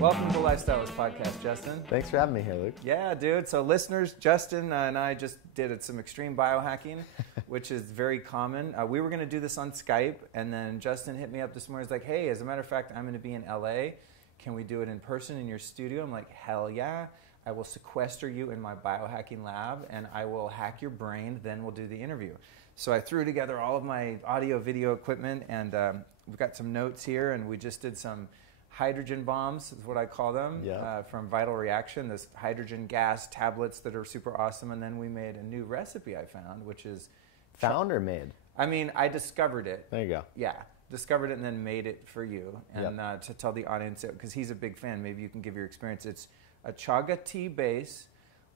Welcome to the Lifestylist Podcast, Justin. Thanks for having me here, Luke. Yeah, dude. So listeners, Justin and I just did some extreme biohacking, which is very common. We were going to do this on Skype, and then Justin hit me up this morning. He's like, hey, as a matter of fact, I'm going to be in LA. Can we do it in person in your studio? I'm like, hell yeah. I will sequester you in my biohacking lab, and I will hack your brain. Then we'll do the interview. So I threw together all of my audio, video equipment, and we've got some notes here, and we just did some hydrogen bombs is what I call them, from Vital Reaction, this hydrogen gas tablets that are super awesome. And then we made a new recipe I found, which is... Found or made? I mean, I discovered it. There you go. Yeah, discovered it and then made it for you. And to tell the audience, because he's a big fan, maybe you can give your experience. It's a chaga tea base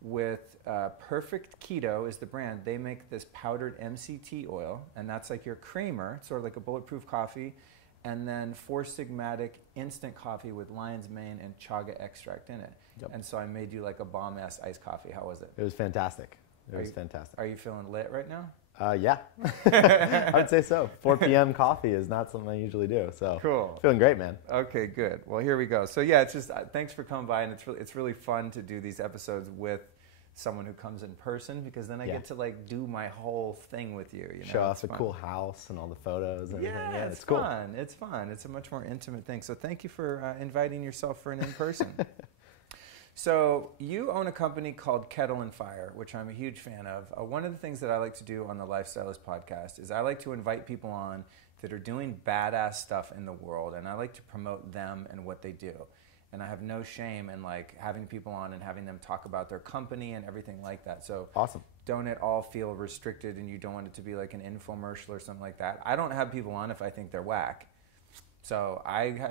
with Perfect Keto is the brand. They make this powdered MCT oil, and that's like your creamer. It's sort of like a bulletproof coffee. And then Four Sigmatic instant coffee with lion's mane and chaga extract in it. Yep. And so I made you like a bomb-ass iced coffee. How was it? It was fantastic. It was fantastic. Are you feeling lit right now? Yeah. I would say so. 4 p.m. coffee is not something I usually do. So cool. Feeling great, man. Okay, good. Well, here we go. So yeah, it's just thanks for coming by, and it's really fun to do these episodes with someone who comes in person, because then I get to like do my whole thing with you. Show off the cool house and all the photos and everything. Yeah, it's fun. Cool. It's fun. It's a much more intimate thing. So thank you for inviting yourself for an in-person. So you own a company called Kettle Fire, which I'm a huge fan of. One of the things that I like to do on the Lifestylist Podcast is I like to invite people on that are doing badass stuff in the world, and I like to promote them and what they do. And I have no shame in like having people on and having them talk about their company and everything like that. So awesome. Don't it all feel restricted and you don't want it to be like an infomercial or something like that. I don't have people on if I think they're whack. So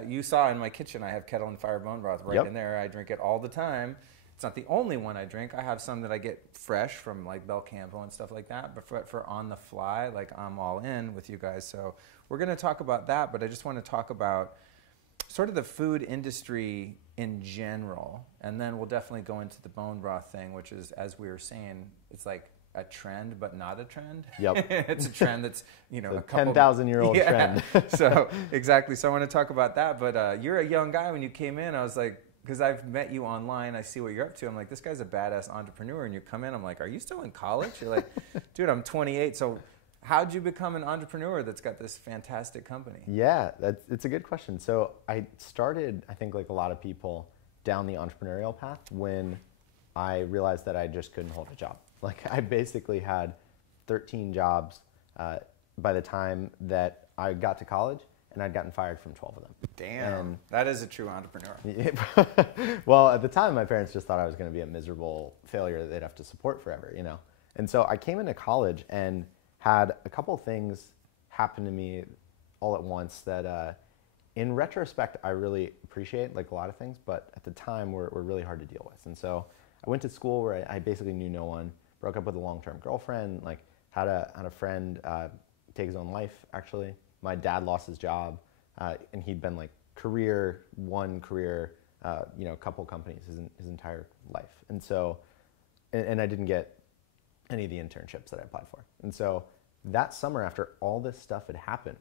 you saw in my kitchen I have Kettle Fire bone broth right in there. I drink it all the time. It's not the only one I drink. I have some that I get fresh from like Bel Campo and stuff like that. But for on the fly, like I'm all in with you guys. So we're going to talk about that. But I just want to talk about sort of the food industry in general, and then we'll definitely go into the bone broth thing, which is, as we were saying, it's like a trend, but not a trend. Yep. It's a trend that's, a 10,000-year-old trend. So, exactly. So I want to talk about that, but you're a young guy. When you came in, I was like, because I've met you online, I see what you're up to. I'm like, this guy's a badass entrepreneur, and you come in, I'm like, are you still in college? You're like, dude, I'm 28, so how'd you become an entrepreneur that's got this fantastic company? Yeah, it's a good question. So I started, I think like a lot of people, down the entrepreneurial path when I realized that I just couldn't hold a job. Like I basically had 13 jobs by the time that I got to college, and I'd gotten fired from 12 of them. Damn, that is a true entrepreneur. Well, at the time, my parents just thought I was going to be a miserable failure that they'd have to support forever, And so I came into college and had a couple things happen to me all at once that in retrospect I really appreciate, like a lot of things, but at the time were really hard to deal with. And so I went to school where I basically knew no one, broke up with a long-term girlfriend, like had a friend take his own life, actually. My dad lost his job, and he'd been like couple companies his entire life. And so, and I didn't get any of the internships that I applied for. And so that summer, after all this stuff had happened,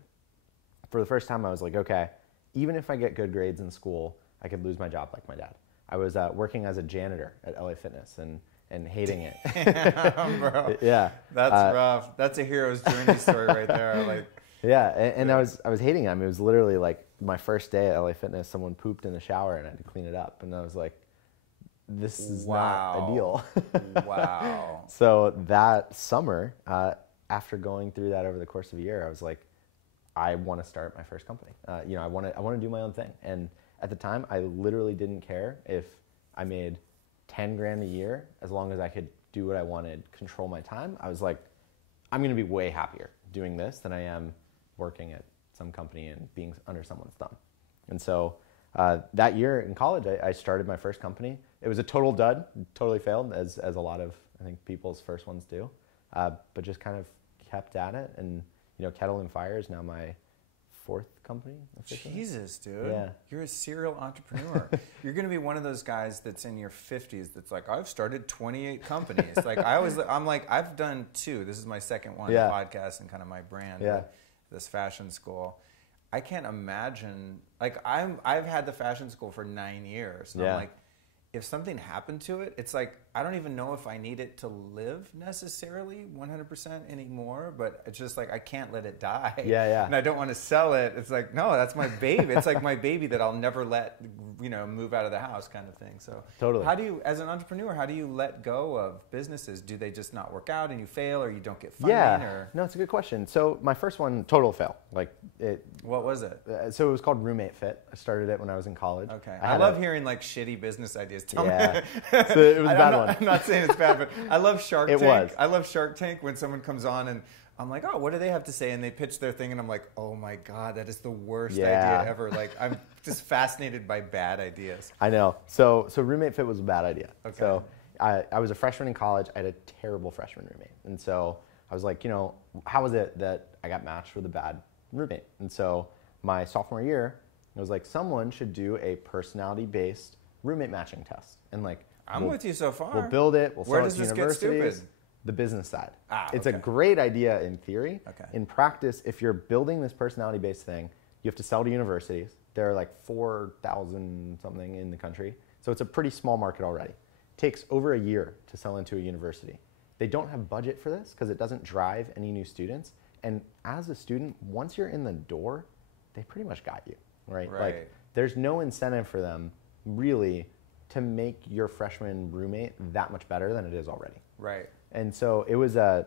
for the first time I was like, okay, even if I get good grades in school, I could lose my job like my dad. I was working as a janitor at LA Fitness and hating it. Damn, bro. Yeah. That's rough. That's a hero's journey story right there. Like, yeah, and I was hating it. I mean, it was literally like my first day at LA Fitness, someone pooped in the shower and I had to clean it up. And I was like, this is not ideal. Wow. So that summer, after going through that over the course of a year, I was like, I want to start my first company. I want to do my own thing. And at the time, I literally didn't care if I made 10 grand a year, as long as I could do what I wanted, control my time. I was like, I'm going to be way happier doing this than I am working at some company and being under someone's thumb. And so that year in college, I started my first company. It was a total dud, totally failed, as a lot of, I think, people's first ones do. But just kind of kept at it. And, Kettle Fire is now my 4th company. Jesus, dude. Yeah. You're a serial entrepreneur. You're going to be one of those guys that's in your 50s that's like, I've started 28 companies. Like I'm like, I've done 2. This is my second one, the podcast and kind of my brand, this fashion school. I can't imagine, like I've had the fashion school for 9 years. And Yeah. I'm like, if something happened to it, it's like, I don't even know if I need it to live necessarily 100% anymore, but it's just like, I can't let it die. Yeah, yeah. And I don't want to sell it. It's like, no, that's my baby. It's like my baby that I'll never let, move out of the house kind of thing. So Totally. how do you, as an entrepreneur, how do you let go of businesses? Do they just not work out and you fail, or you don't get funding? Yeah, Or no, it's a good question. So my first one, total fail. what was it? So it was called Roommate Fit. I started it when I was in college. Okay. I love hearing like shitty business ideas. Tell Yeah. me. So it was a bad one. I'm not saying it's bad, but I love Shark Tank. It was. I love Shark Tank when someone comes on and I'm like, oh, what do they have to say? And they pitch their thing and I'm like, oh my God, that is the worst idea ever. Like, I'm just fascinated by bad ideas. I know. So Roommate Fit was a bad idea. Okay. So I was a freshman in college. I had a terrible freshman roommate. And so I was like, how was it that I got matched with a bad roommate? And so my sophomore year, I was like, someone should do a personality-based roommate matching test. And like, I'm with you so far. We'll build it. We'll Where sell it does to this get universities. stupid? The business side. It's okay. a great idea in theory. Okay. In practice, if you're building this personality-based thing, you have to sell to universities. There are like 4,000 something in the country. So it's a pretty small market already. It takes over a year to sell into a university. They don't have budget for this because it doesn't drive any new students. And as a student, once you're in the door, they pretty much got you, right? Like, there's no incentive for them really to make your freshman roommate that much better than it is already. Right. And so it was a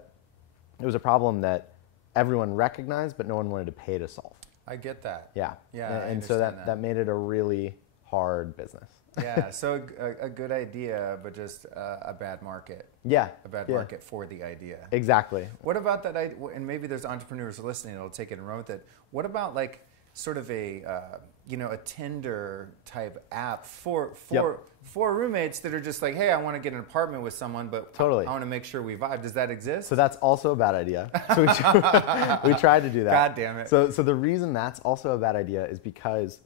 problem that everyone recognized, but no one wanted to pay to solve. I get that. Yeah. Yeah. And so that made it a really hard business. Yeah. So a good idea, but just a bad market. Yeah. A bad market for the idea. Exactly. What about that idea? And maybe there's entrepreneurs listening that'll take it and run with it. What about like sort of a Tinder type app for roommates that are just like, hey, I want to get an apartment with someone, but totally. I want to make sure we vibe. Does that exist? So that's also a bad idea. So we tried to do that. God damn it. So the reason that's also a bad idea is because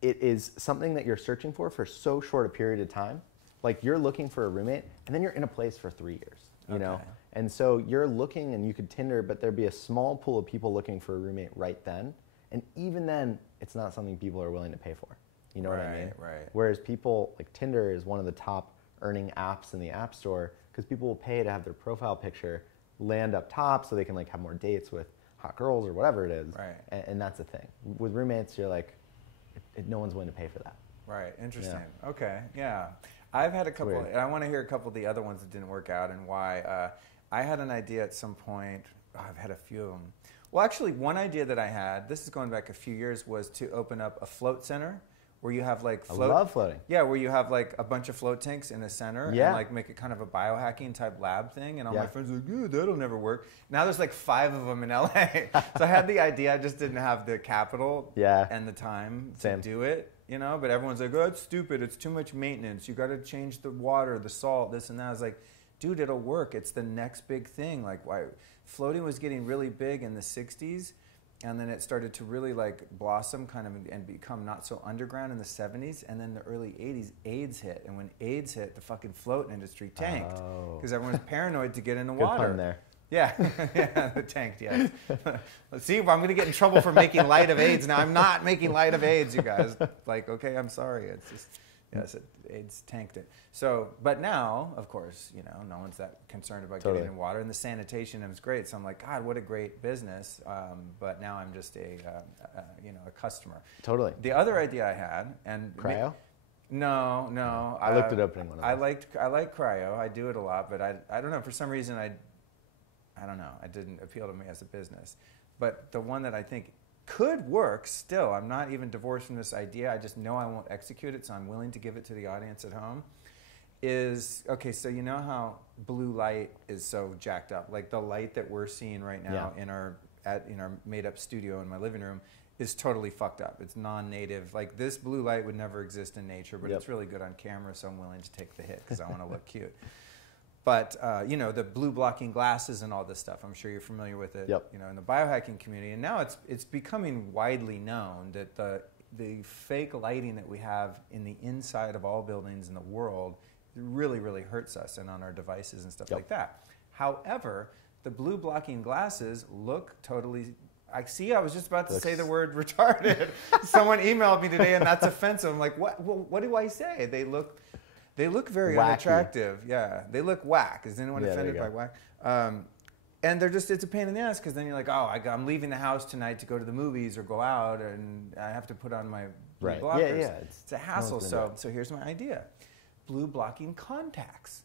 it is something that you're searching for so short a period of time. Like, you're looking for a roommate, and then you're in a place for 3 years, you know? And so you're looking, and you could Tinder, but there'd be a small pool of people looking for a roommate right then. And even then, it's not something people are willing to pay for. You know what I mean? Right. Whereas people, like Tinder is one of the top earning apps in the App Store because people will pay to have their profile picture land up top so they can like have more dates with hot girls or whatever it is. Right. And that's the thing. With roommates, you're like, no one's willing to pay for that. Right. Interesting. Yeah. Okay. Yeah. I've had a couple, and I want to hear a couple of the other ones that didn't work out and why. I had an idea at some point. I've had a few of them. Well, actually, one idea that I had, this is going back a few years, was to open up a float center where you have like float. I love floating. Yeah, where you have like a bunch of float tanks in the center and like make it kind of a biohacking type lab thing. And all my friends are like, yeah, that'll never work. Now there's like 5 of them in LA. So I had the idea, I just didn't have the capital and the time to do it, but everyone's like, oh, it's stupid. It's too much maintenance. You got to change the water, the salt, this and that. I was like, dude, it'll work. It's the next big thing. Like, why? Floating was getting really big in the 60s, and then it started to really like blossom kind of and become not so underground in the 70s, and then the early 80s, AIDS hit. And when AIDS hit, the fucking float industry tanked because everyone's paranoid to get in the water. Good pun there. Yeah, it tanked, yes. Let's see, I'm going to get in trouble for making light of AIDS. Now, I'm not making light of AIDS, you guys. Like, okay, I'm sorry. It's just, yes, AIDS tanked it. So, but now, of course, no one's that concerned about getting in water, and the sanitation is great. So I'm like, God, what a great business. But now I'm just a customer. Totally. The other idea I had, and cryo. No. I looked at opening one of those. I like cryo. I do it a lot, but I don't know. For some reason, I don't know. It didn't appeal to me as a business. But the one that I think could work still, I'm not even divorced from this idea. I just know I won't execute it, so I'm willing to give it to the audience at home. Is, okay, so you know how blue light is so jacked up? Like the light that we're seeing right now in our made-up studio in my living room is totally fucked up. It's non-native. Like, this blue light would never exist in nature, but it's really good on camera, so I'm willing to take the hit because I want to look cute. But, the blue blocking glasses and all this stuff, I'm sure you're familiar with it, in the biohacking community. And now it's becoming widely known that the fake lighting that we have in the inside of all buildings in the world really, really hurts us and on our devices and stuff like that. However, the blue blocking glasses look totally I was just about to say the word retarded. Someone emailed me today, and that's offensive. I'm like, what? Well, what do I say? They look very Wacky. unattractive. Yeah, they look whack. Is anyone offended by whack? And it's a pain in the ass because then you're like, oh, I'm leaving the house tonight to go to the movies or go out, and I have to put on my blockers. Yeah. It's a hassle. So here's my idea: blue blocking contacts.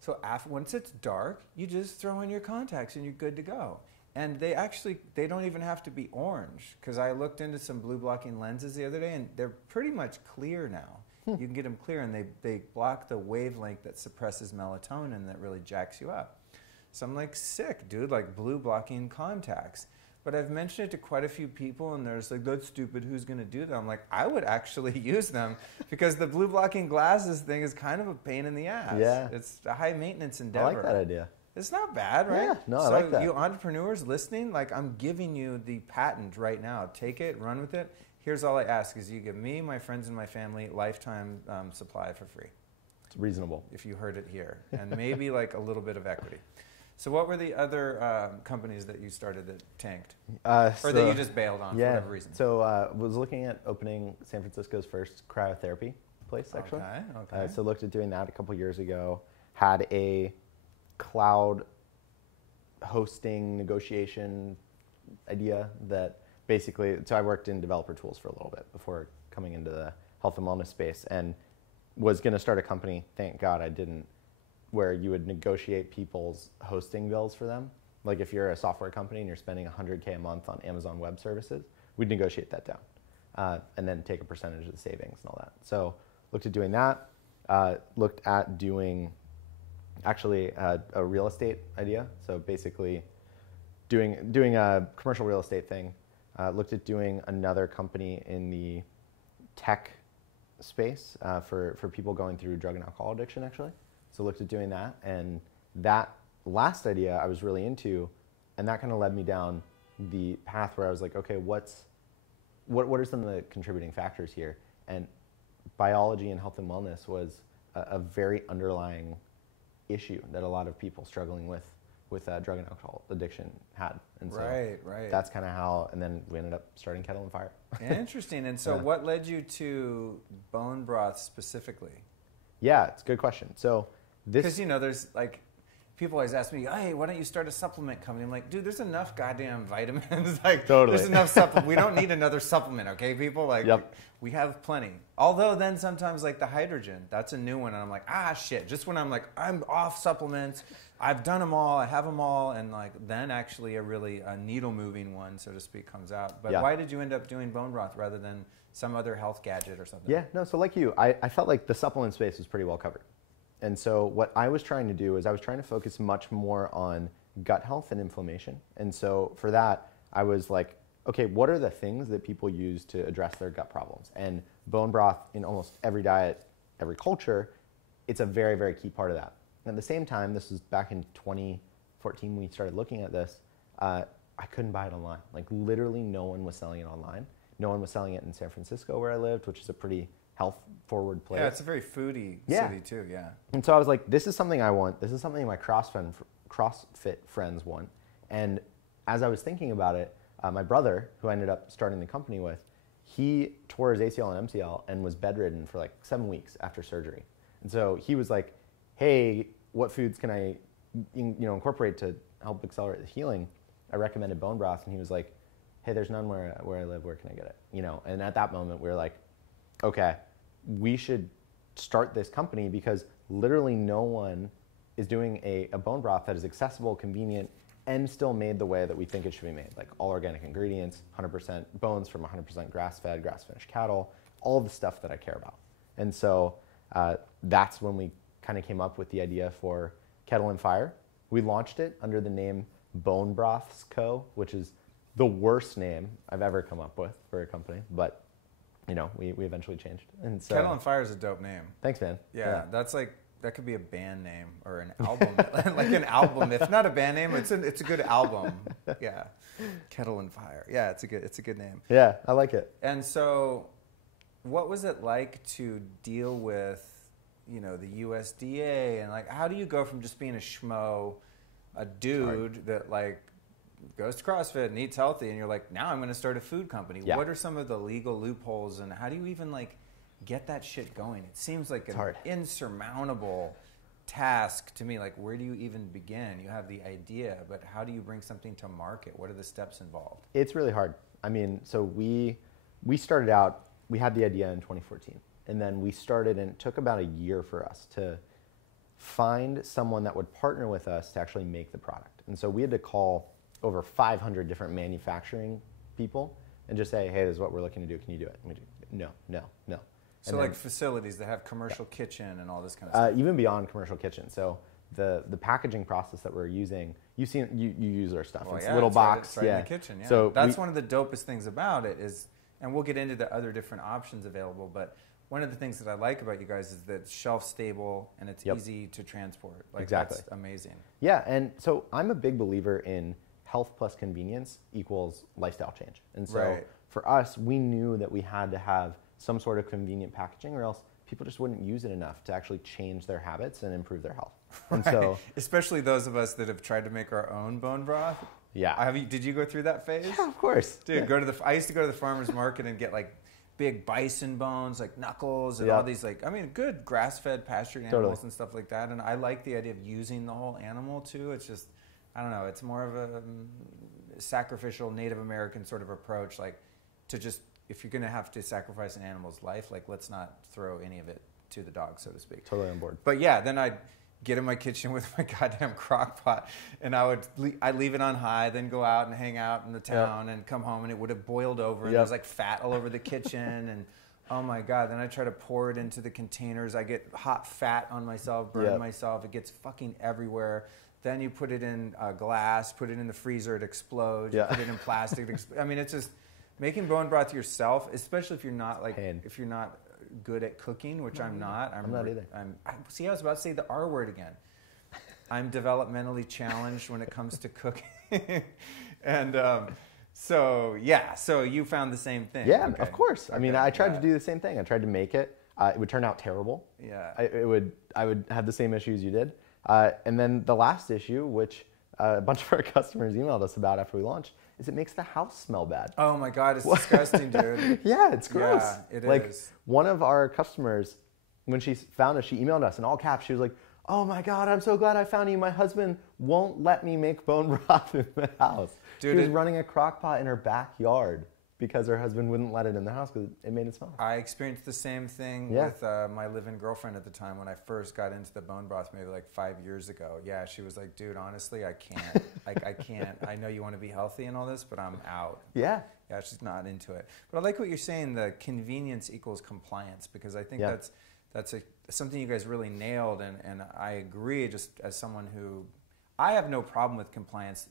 So once it's dark, you just throw in your contacts and you're good to go. And they don't even have to be orange, because I looked into some blue blocking lenses the other day, and they're pretty much clear now. You can get them clear, and they block the wavelength that suppresses melatonin that really jacks you up. So I'm like, sick, dude, like blue blocking contacts. But I've mentioned it to quite a few people, and they're just like, that's stupid, who's going to do that? I'm like, I would actually use them, because the blue blocking glasses thing is kind of a pain in the ass. Yeah. It's a high maintenance endeavor. I like that idea. It's not bad, right? Yeah, no, I like that. So you entrepreneurs listening, like, I'm giving you the patent right now. Take it, run with it. Here's all I ask is you give me, my friends, and my family lifetime supply for free. It's reasonable. If you heard it here. And maybe like a little bit of equity. So what were the other companies that you started that tanked? Or that you just bailed on for whatever reason? So I was looking at opening San Francisco's first cryotherapy place, actually. Okay. So looked at doing that a couple years ago. Had a cloud hosting negotiation idea that basically, so I worked in developer tools for a little bit before coming into the health and wellness space, and was going to start a company, thank God I didn't, where you would negotiate people's hosting bills for them. Like if you're a software company and you're spending $100K a month on Amazon Web Services, we'd negotiate that down and then take a percentage of the savings and all that. So looked at doing that, looked at doing actually a real estate idea. So basically doing a commercial real estate thing. Looked at doing another company in the tech space for people going through drug and alcohol addiction, actually. So looked at doing that, and that last idea I was really into, and that kind of led me down the path where I was like, okay, what are some of the contributing factors here? And biology and health and wellness was a very underlying issue that a lot of people struggling with drug and alcohol addiction had. And so right. That's kind of how, and then we ended up starting Kettle and Fire. Interesting. And so what led you to bone broth specifically? Yeah, it's a good question. So because, there's like, people always ask me, hey, why don't you start a supplement company? I'm like, dude, there's enough goddamn vitamins. Like, totally. There's enough supplement. We don't need another supplement, okay, people? Like, we have plenty. Although then sometimes, like the hydrogen, that's a new one. And I'm like, shit. Just when I'm like, I'm off supplements, I've done them all, I have them all. And like, then actually a needle moving one, so to speak, comes out. But why did you end up doing bone broth rather than some other health gadget or something? Yeah, no, so like you, I felt like the supplement space was pretty well covered. And so what I was trying to do is I was trying to focus much more on gut health and inflammation. And so for that, I was like, okay, what are the things that people use to address their gut problems? And bone broth in almost every diet, every culture, it's a very, very key part of that. And at the same time, this was back in 2014 when we started looking at this, I couldn't buy it online. Like literally no one was selling it online. No one was selling it in San Francisco where I lived, which is a pretty health-forward place. Yeah, it's a very foodie city too, yeah. And so I was like, this is something I want. This is something my CrossFit friends want. And as I was thinking about it, my brother, who I ended up starting the company with, he tore his ACL and MCL and was bedridden for like 7 weeks after surgery. And so he was like, hey, what foods can I incorporate to help accelerate the healing? I recommended bone broth, and he was like, hey, there's none where I live. Where can I get it? And at that moment, we were like, okay, we should start this company because literally no one is doing a bone broth that is accessible, convenient, and still made the way that we think it should be made. Like all organic ingredients, 100% bones from 100% grass-fed, grass-finished cattle, all the stuff that I care about. And so that's when we kind of came up with the idea for Kettle and Fire. We launched it under the name Bone Broths Co., which is the worst name I've ever come up with for a company, but we eventually changed. And so Kettle and Fire is a dope name. Thanks, man. Yeah, that's like, that could be a band name or an album, like an album. If not a band name, it's a good album. Yeah, Kettle and Fire. Yeah, it's a good name. Yeah, I like it. And so, what was it like to deal with, the USDA and like, how do you go from just being a schmo, a dude that like goes to CrossFit and eats healthy, and you're like, now I'm going to start a food company. Yeah. What are some of the legal loopholes, and how do you even like get that shit going? It seems like an insurmountable task to me. Like, where do you even begin? You have the idea, but how do you bring something to market? What are the steps involved? It's really hard. I mean, so we started out, we had the idea in 2014, and then we started, and it took about a year for us to find someone that would partner with us to actually make the product. And so we had to call over 500 different manufacturing people and just say, hey, this is what we're looking to do. Can you do it? And we do. No. So like facilities that have commercial kitchen and all this kind of stuff? Even beyond commercial kitchen. So the packaging process that we're using, you use our stuff. Well, it's a little box. It's right in the kitchen, yeah. So that's one of the dopest things about it is, and we'll get into the other different options available, but one of the things that I like about you guys is that it's shelf stable and it's easy to transport. Like, that's amazing. Yeah, and so I'm a big believer in health plus convenience equals lifestyle change. And so for us, we knew that we had to have some sort of convenient packaging, or else people just wouldn't use it enough to actually change their habits and improve their health. And so, especially those of us that have tried to make our own bone broth. Yeah. Did you go through that phase? Yeah, of course. Dude, I used to go to the farmer's market and get like big bison bones, like knuckles, and all these good grass-fed pastured animals and stuff like that. And I like the idea of using the whole animal too. It's just, I don't know, it's more of a sacrificial Native American sort of approach, like to just, if you're going to have to sacrifice an animal's life, like let's not throw any of it to the dog, so to speak. Totally on board. But yeah, then I'd get in my kitchen with my goddamn crock pot, and I'd leave it on high, then go out and hang out in the town and come home, and it would have boiled over, and there was like fat all over the kitchen, and oh my God, then I try to pour it into the containers. I get hot fat on myself, burn myself. It gets fucking everywhere. Then you put it in glass, put it in the freezer, it explodes. You put it in plastic. I mean, it's just making bone broth yourself, especially if you're not if you're not good at cooking, which I'm not. I'm not either. I was about to say the R word again. I'm developmentally challenged when it comes to cooking, and so you found the same thing. Yeah, of course. I mean, I tried to do the same thing. I tried to make it. It would turn out terrible. Yeah. I would have the same issues you did. And then the last issue, which a bunch of our customers emailed us about after we launched, is it makes the house smell bad. Oh my God, it's disgusting, dude. Yeah, it's gross. Yeah, it is. One of our customers, when she found us, she emailed us in all caps. She was like, oh my God, I'm so glad I found you. My husband won't let me make bone broth in the house. Dude, she was running a crock pot in her backyard because her husband wouldn't let it in the house because it made it smell. I experienced the same thing with my live-in girlfriend at the time when I first got into the bone broth, maybe like 5 years ago. Yeah, she was like, dude, honestly, I can't. I can't. I know you want to be healthy and all this, but I'm out. Yeah. Yeah, she's not into it. But I like what you're saying, the convenience equals compliance, because I think that's something you guys really nailed, and I agree, just as someone who, I have no problem with compliance.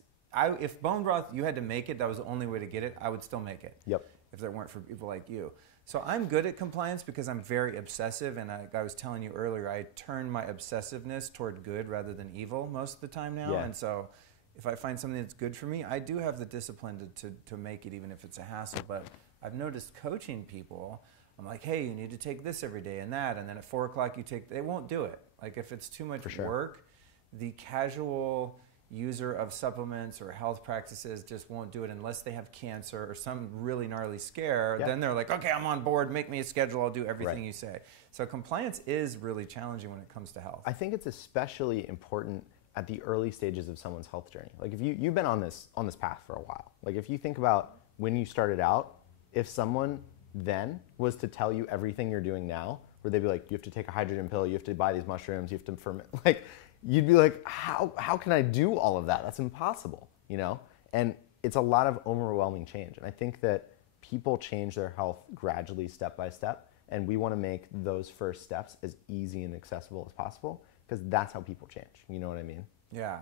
If bone broth, you had to make it, that was the only way to get it, I would still make it. Yep. If there weren't for people like you. So I'm good at compliance because I'm very obsessive, and I was telling you earlier, I turn my obsessiveness toward good rather than evil most of the time now. Yeah. And so if I find something that's good for me, I do have the discipline to make it, even if it's a hassle. But I've noticed coaching people, I'm like, hey, you need to take this every day and that, and then at 4 o'clock you take, they won't do it. Like if it's too much work, the casual user of supplements or health practices just won't do it unless they have cancer or some really gnarly scare. Then they're like, okay, I'm on board, make me a schedule, I'll do everything you say. So compliance is really challenging when it comes to health. I think it's especially important at the early stages of someone's health journey. Like if you've been on this path for a while. Like if you think about when you started out, if someone then was to tell you everything you're doing now, where they'd be like, you have to take a hydrogen pill, you have to buy these mushrooms, you have to ferment, like, you'd be like, how can I do all of that? That's impossible, you know? And it's a lot of overwhelming change. And I think that people change their health gradually, step by step. And we want to make those first steps as easy and accessible as possible, because that's how people change. You know what I mean? Yeah.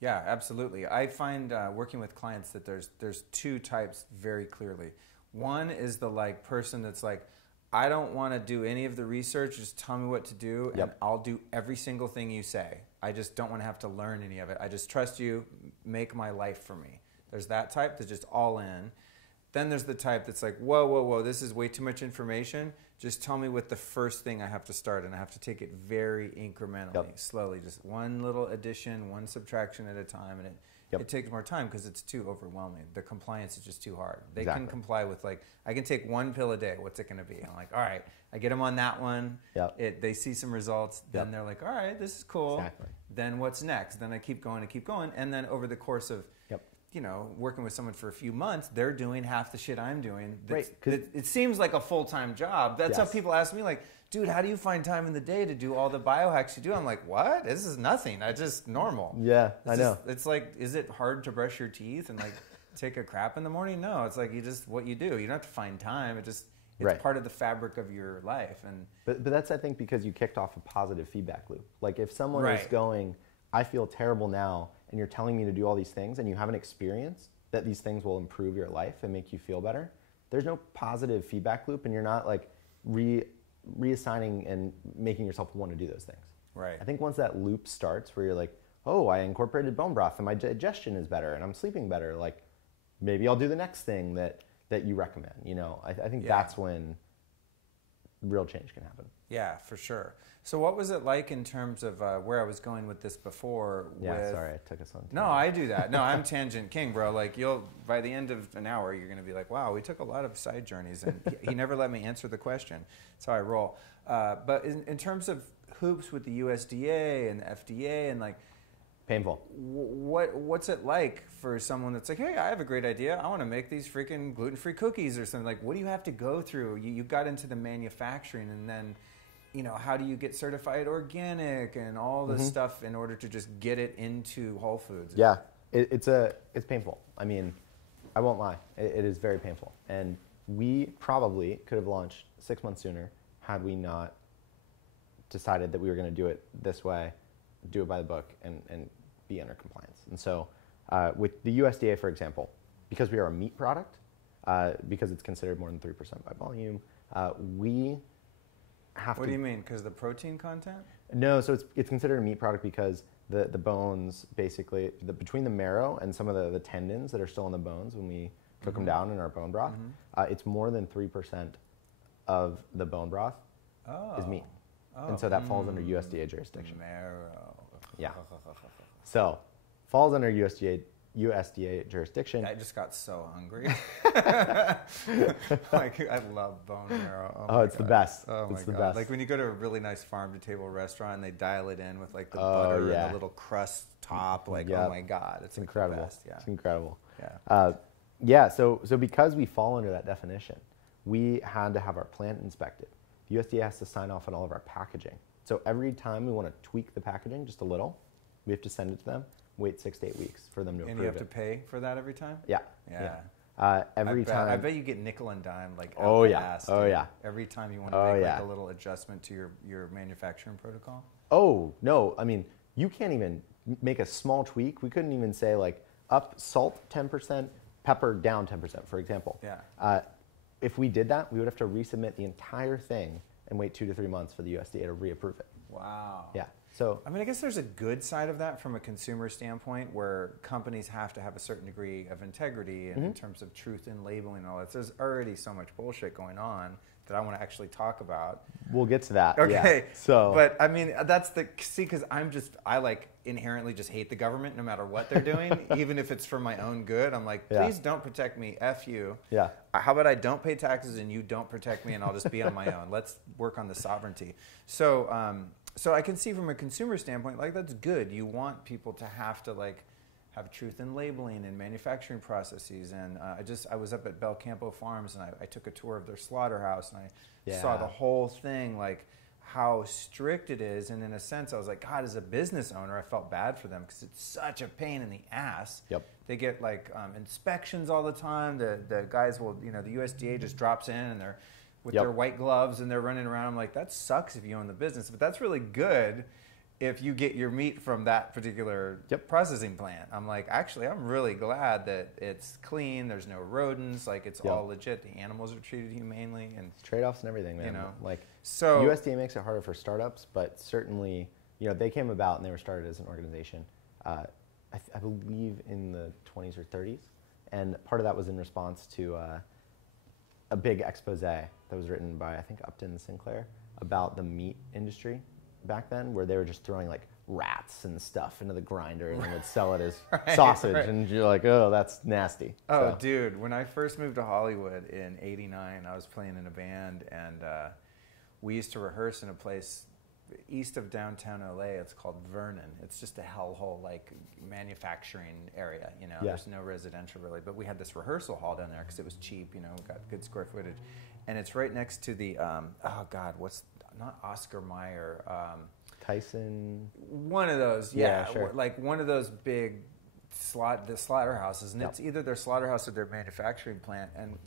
Yeah, absolutely. I find working with clients that there's two types very clearly. One is the person that's like, I don't want to do any of the research, just tell me what to do, and I'll do every single thing you say. I just don't want to have to learn any of it. I just trust you, make my life for me. There's that type that's just all in. Then there's the type that's like, whoa, this is way too much information. Just tell me what the first thing I have to start, and I have to take it very incrementally, slowly, just one little addition, one subtraction at a time, and Yep. it takes more time because it's too overwhelming. The compliance is just too hard. They Exactly. can comply with like, I can take 1 pill a day. What's it going to be? I'm like, all right, I get them on that one. Yep. They see some results. Then Yep. they're like, all right, this is cool. Exactly. Then what's next? Then I keep going and keep going. And then over the course of, Yep. you know, working with someone for a few months, they're doing half the shit I'm doing. Right. It seems like a full-time job. That's how Yes. people ask me, like, dude, how do you find time in the day to do all the biohacks you do? I'm like, what? This is nothing. I just normal. Yeah, I know. It's like, is it hard to brush your teeth and like take a crap in the morning? No, it's like what you do. You don't have to find time. It's Right. part of the fabric of your life. And But that's, I think, because you kicked off a positive feedback loop. Like if someone is Right. going, I feel terrible now, and you're telling me to do all these things, and you haven't experienced that these things will improve your life and make you feel better, there's no positive feedback loop, and you're not like reassigning and making yourself want to do those things. Right. I think once that loop starts where you're like, oh, I incorporated bone broth and my digestion is better and I'm sleeping better, like maybe I'll do the next thing that you recommend. You know, I think that's when real change can happen. Yeah, for sure. So what was it like in terms of where I was going with this before? Yeah, sorry, I took us on. No, I do that. No, I'm tangent king, bro. Like by the end of an hour, you're going to be like, wow, we took a lot of side journeys, and he never let me answer the question. That's how I roll. But in terms of hoops with the USDA and the FDA and like, painful. What's it like for someone that's like, hey, I have a great idea. I want to make these freaking gluten-free cookies or something. Like, what do you have to go through? You got into the manufacturing, and then, you know, how do you get certified organic and all this stuff in order to just get it into Whole Foods? Yeah, it's painful. I mean, I won't lie. It is very painful. And we probably could have launched 6 months sooner had we not decided that we were going to do it this way, do it by the book, and be under compliance. And so with the USDA, for example, because we are a meat product, because it's considered more than 3% by volume, we have to... What do you mean? Because the protein content? No, so it's considered a meat product because the bones, basically, between the marrow and some of the tendons that are still in the bones when we cook them down in our bone broth, it's more than 3% of the bone broth is meat. And so that falls under USDA jurisdiction. Marrow. Yeah. So, falls under USDA jurisdiction. I just got so hungry. Like, I love bone marrow. Oh, it's the best. Oh it's my the God. best. Like when you go to a really nice farm-to-table restaurant and they dial it in with like the butter and the little crust top. Like, oh my God. It's like incredible. The best. Yeah. It's incredible. Yeah. So because we fall under that definition, we had to have our plant inspected. The USDA has to sign off on all of our packaging. So every time we want to tweak the packaging just a little, we have to send it to them, wait 6 to 8 weeks for them to approve it. And you have to pay for that every time? Yeah. Every time. I bet you get nickel and dime like every time you want to make like a little adjustment to your manufacturing protocol? Oh, no. I mean, you can't even make a small tweak. We couldn't even say like up salt 10%, pepper down 10%, for example. Yeah. If we did that, we would have to resubmit the entire thing and wait 2 to 3 months for the USDA to reapprove it. Wow. Yeah. So I mean, I guess there's a good side of that from a consumer standpoint where companies have to have a certain degree of integrity and in terms of truth in labeling and all that. There's already so much bullshit going on that I want to actually talk about. We'll get to that. Okay. Yeah. So, but I mean, that's because I like inherently just hate the government no matter what they're doing, even if it's for my own good. I'm like, please don't protect me. F you. Yeah. How about I don't pay taxes and you don't protect me and I'll just be on my own. Let's work on the sovereignty. So, so I can see from a consumer standpoint, like that's good. You want people to have to like have truth in labeling and manufacturing processes. And I was up at Belcampo Farms and I took a tour of their slaughterhouse and I saw the whole thing, like how strict it is. And in a sense, I was like, God, as a business owner, I felt bad for them because it's such a pain in the ass. Yep. They get like inspections all the time. The guys will, the USDA just drops in and they're with their white gloves and they're running around. I'm like, that sucks if you own the business, but that's really good if you get your meat from that particular processing plant. I'm like, actually, I'm really glad that it's clean. There's no rodents. Like it's all legit. The animals are treated humanely and trade-offs and everything, man. Like so USDA makes it harder for startups, but certainly, they came about and they were started as an organization, I believe in the 20s or 30s. And part of that was in response to a big expose that was written by, I think, Upton Sinclair about the meat industry back then, where they were just throwing like rats and stuff into the grinder and then would sell it as sausage. Right. And you're like, oh, that's nasty. Oh, dude, when I first moved to Hollywood in '89, I was playing in a band, and we used to rehearse in a place east of downtown LA. It's called Vernon. It's just a hellhole, like manufacturing area, you know. Yeah. There's no residential really, but we had this rehearsal hall down there because it was cheap, you know, got good square footage. And it's right next to the, oh God, what's, not Oscar Mayer. Tyson. One of those, yeah. Sure. Like one of those big the slaughterhouses. And it's either their slaughterhouse or their manufacturing plant. And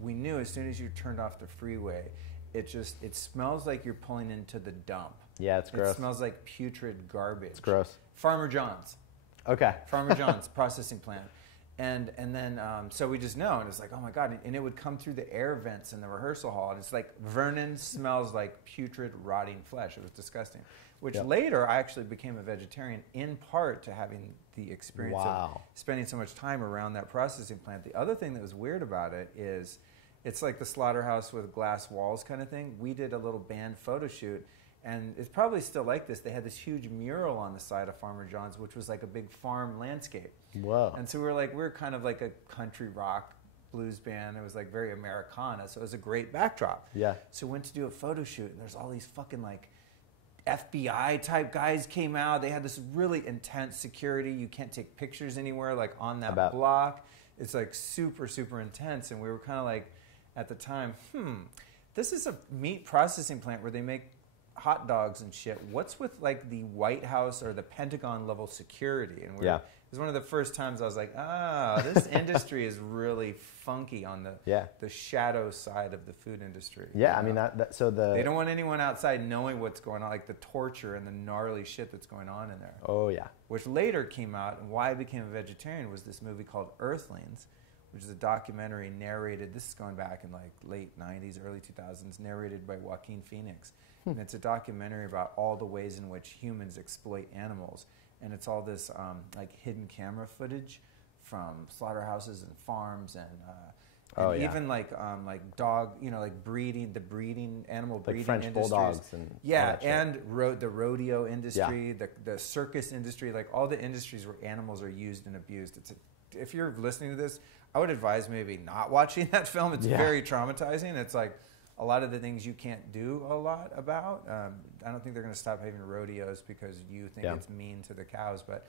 we knew as soon as you turned off the freeway, it smells like you're pulling into the dump. Yeah, it's gross. It smells like putrid garbage. It's gross. Farmer John's. Okay. Farmer John's processing plant. And then, so we just know, and it's like, oh my God. And it would come through the air vents in the rehearsal hall, and it's like, Vernon smells like putrid, rotting flesh. It was disgusting. Which later, I actually became a vegetarian, in part to having the experience of spending so much time around that processing plant. The other thing that was weird about it is, it's like the slaughterhouse with glass walls kind of thing. We did a little band photo shoot, and it's probably still like this. They had this huge mural on the side of Farmer John's, which was like a big farm landscape. Whoa. And so we were kind of like a country rock blues band. It was like very Americana, so it was a great backdrop. Yeah. So we went to do a photo shoot, and there's all these fucking like FBI type guys came out. They had this really intense security. You can't take pictures anywhere like on that block. It's like super, super intense. And we were kind of like, at the time, this is a meat processing plant where they make hot dogs and shit. What's with like the White House or the Pentagon level security? And it was one of the first times I was like, this industry is really funky on the shadow side of the food industry. Yeah, you know? I mean, so they don't want anyone outside knowing what's going on, like the torture and the gnarly shit that's going on in there. Oh, yeah. Which later came out, and why I became a vegetarian was this movie called Earthlings, which is a documentary narrated, this is going back in like late 90s, early 2000s, narrated by Joaquin Phoenix. And it's a documentary about all the ways in which humans exploit animals. And it's all this like hidden camera footage from slaughterhouses and farms and even like dog, you know, like animal breeding like French industries. bulldogs and and the rodeo industry, the circus industry, like all the industries where animals are used and abused. If you're listening to this, I would advise maybe not watching that film. It's very traumatizing. It's like a lot of the things you can't do a lot about. I don't think they're going to stop having rodeos because you think it's mean to the cows. But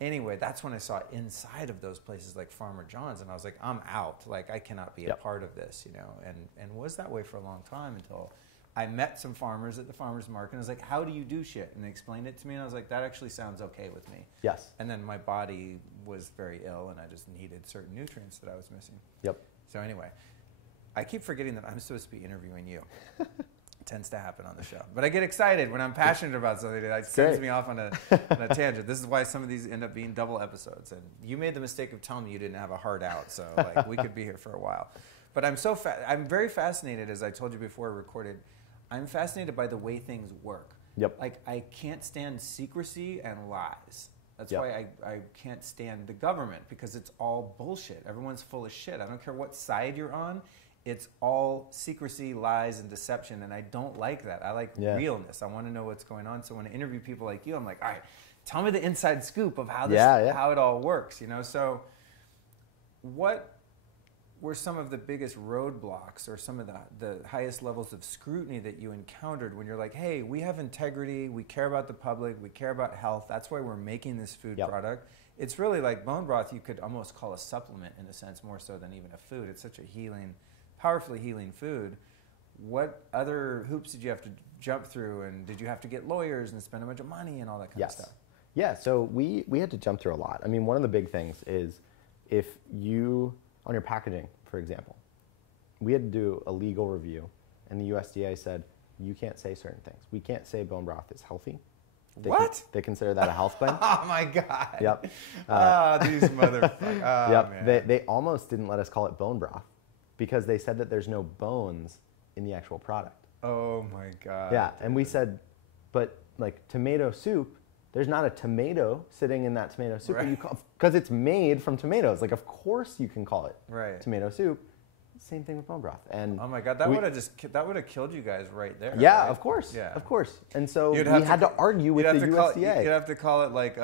anyway, that's when I saw inside of those places like Farmer John's, and I was like, I'm out. Like, I cannot be a part of this, you know. And was that way for a long time until I met some farmers at the farmer's market. And I was like, how do you do shit? And they explained it to me, and I was like, that actually sounds okay with me. Yes. And then my body was very ill, and I just needed certain nutrients that I was missing. Yep. So anyway, I keep forgetting that I'm supposed to be interviewing you. It tends to happen on the show. But I get excited when I'm passionate about something that sends me off on a tangent. This is why some of these end up being double episodes. And you made the mistake of telling me you didn't have a heart out, so like we could be here for a while. But I'm very fascinated, as I told you before I recorded, I'm fascinated by the way things work. Yep. Like, I can't stand secrecy and lies. That's why I can't stand the government, because it's all bullshit. Everyone's full of shit. I don't care what side you're on. It's all secrecy, lies, and deception, and I don't like that. I like realness. I want to know what's going on. So when I interview people like you, I'm like, all right, tell me the inside scoop of how how it all works, you know? So what were some of the biggest roadblocks or some of the highest levels of scrutiny that you encountered when you're like, hey, we have integrity, we care about the public, we care about health, that's why we're making this food product. It's really like bone broth you could almost call a supplement in a sense, more so than even a food. It's such a powerfully healing food. What other hoops did you have to jump through, and did you have to get lawyers and spend a bunch of money and all that kind of stuff? Yeah, so we had to jump through a lot. I mean, one of the big things is if you, on your packaging, for example, we had to do a legal review, and the USDA said, you can't say certain things. We can't say bone broth is healthy. They consider that a health claim. Oh my God. Yep. These motherfuckers. Yep. Man. They almost didn't let us call it bone broth because they said that there's no bones in the actual product. Oh my God. Yeah, and we said, but like tomato soup, there's not a tomato sitting in that tomato soup, because it's made from tomatoes. Like, of course you can call it tomato soup. Same thing with bone broth. And oh my God, that would have killed you guys right there. Yeah, right? of course. Yeah. Of course. And so we had to argue with the USDA. You'd have to call it like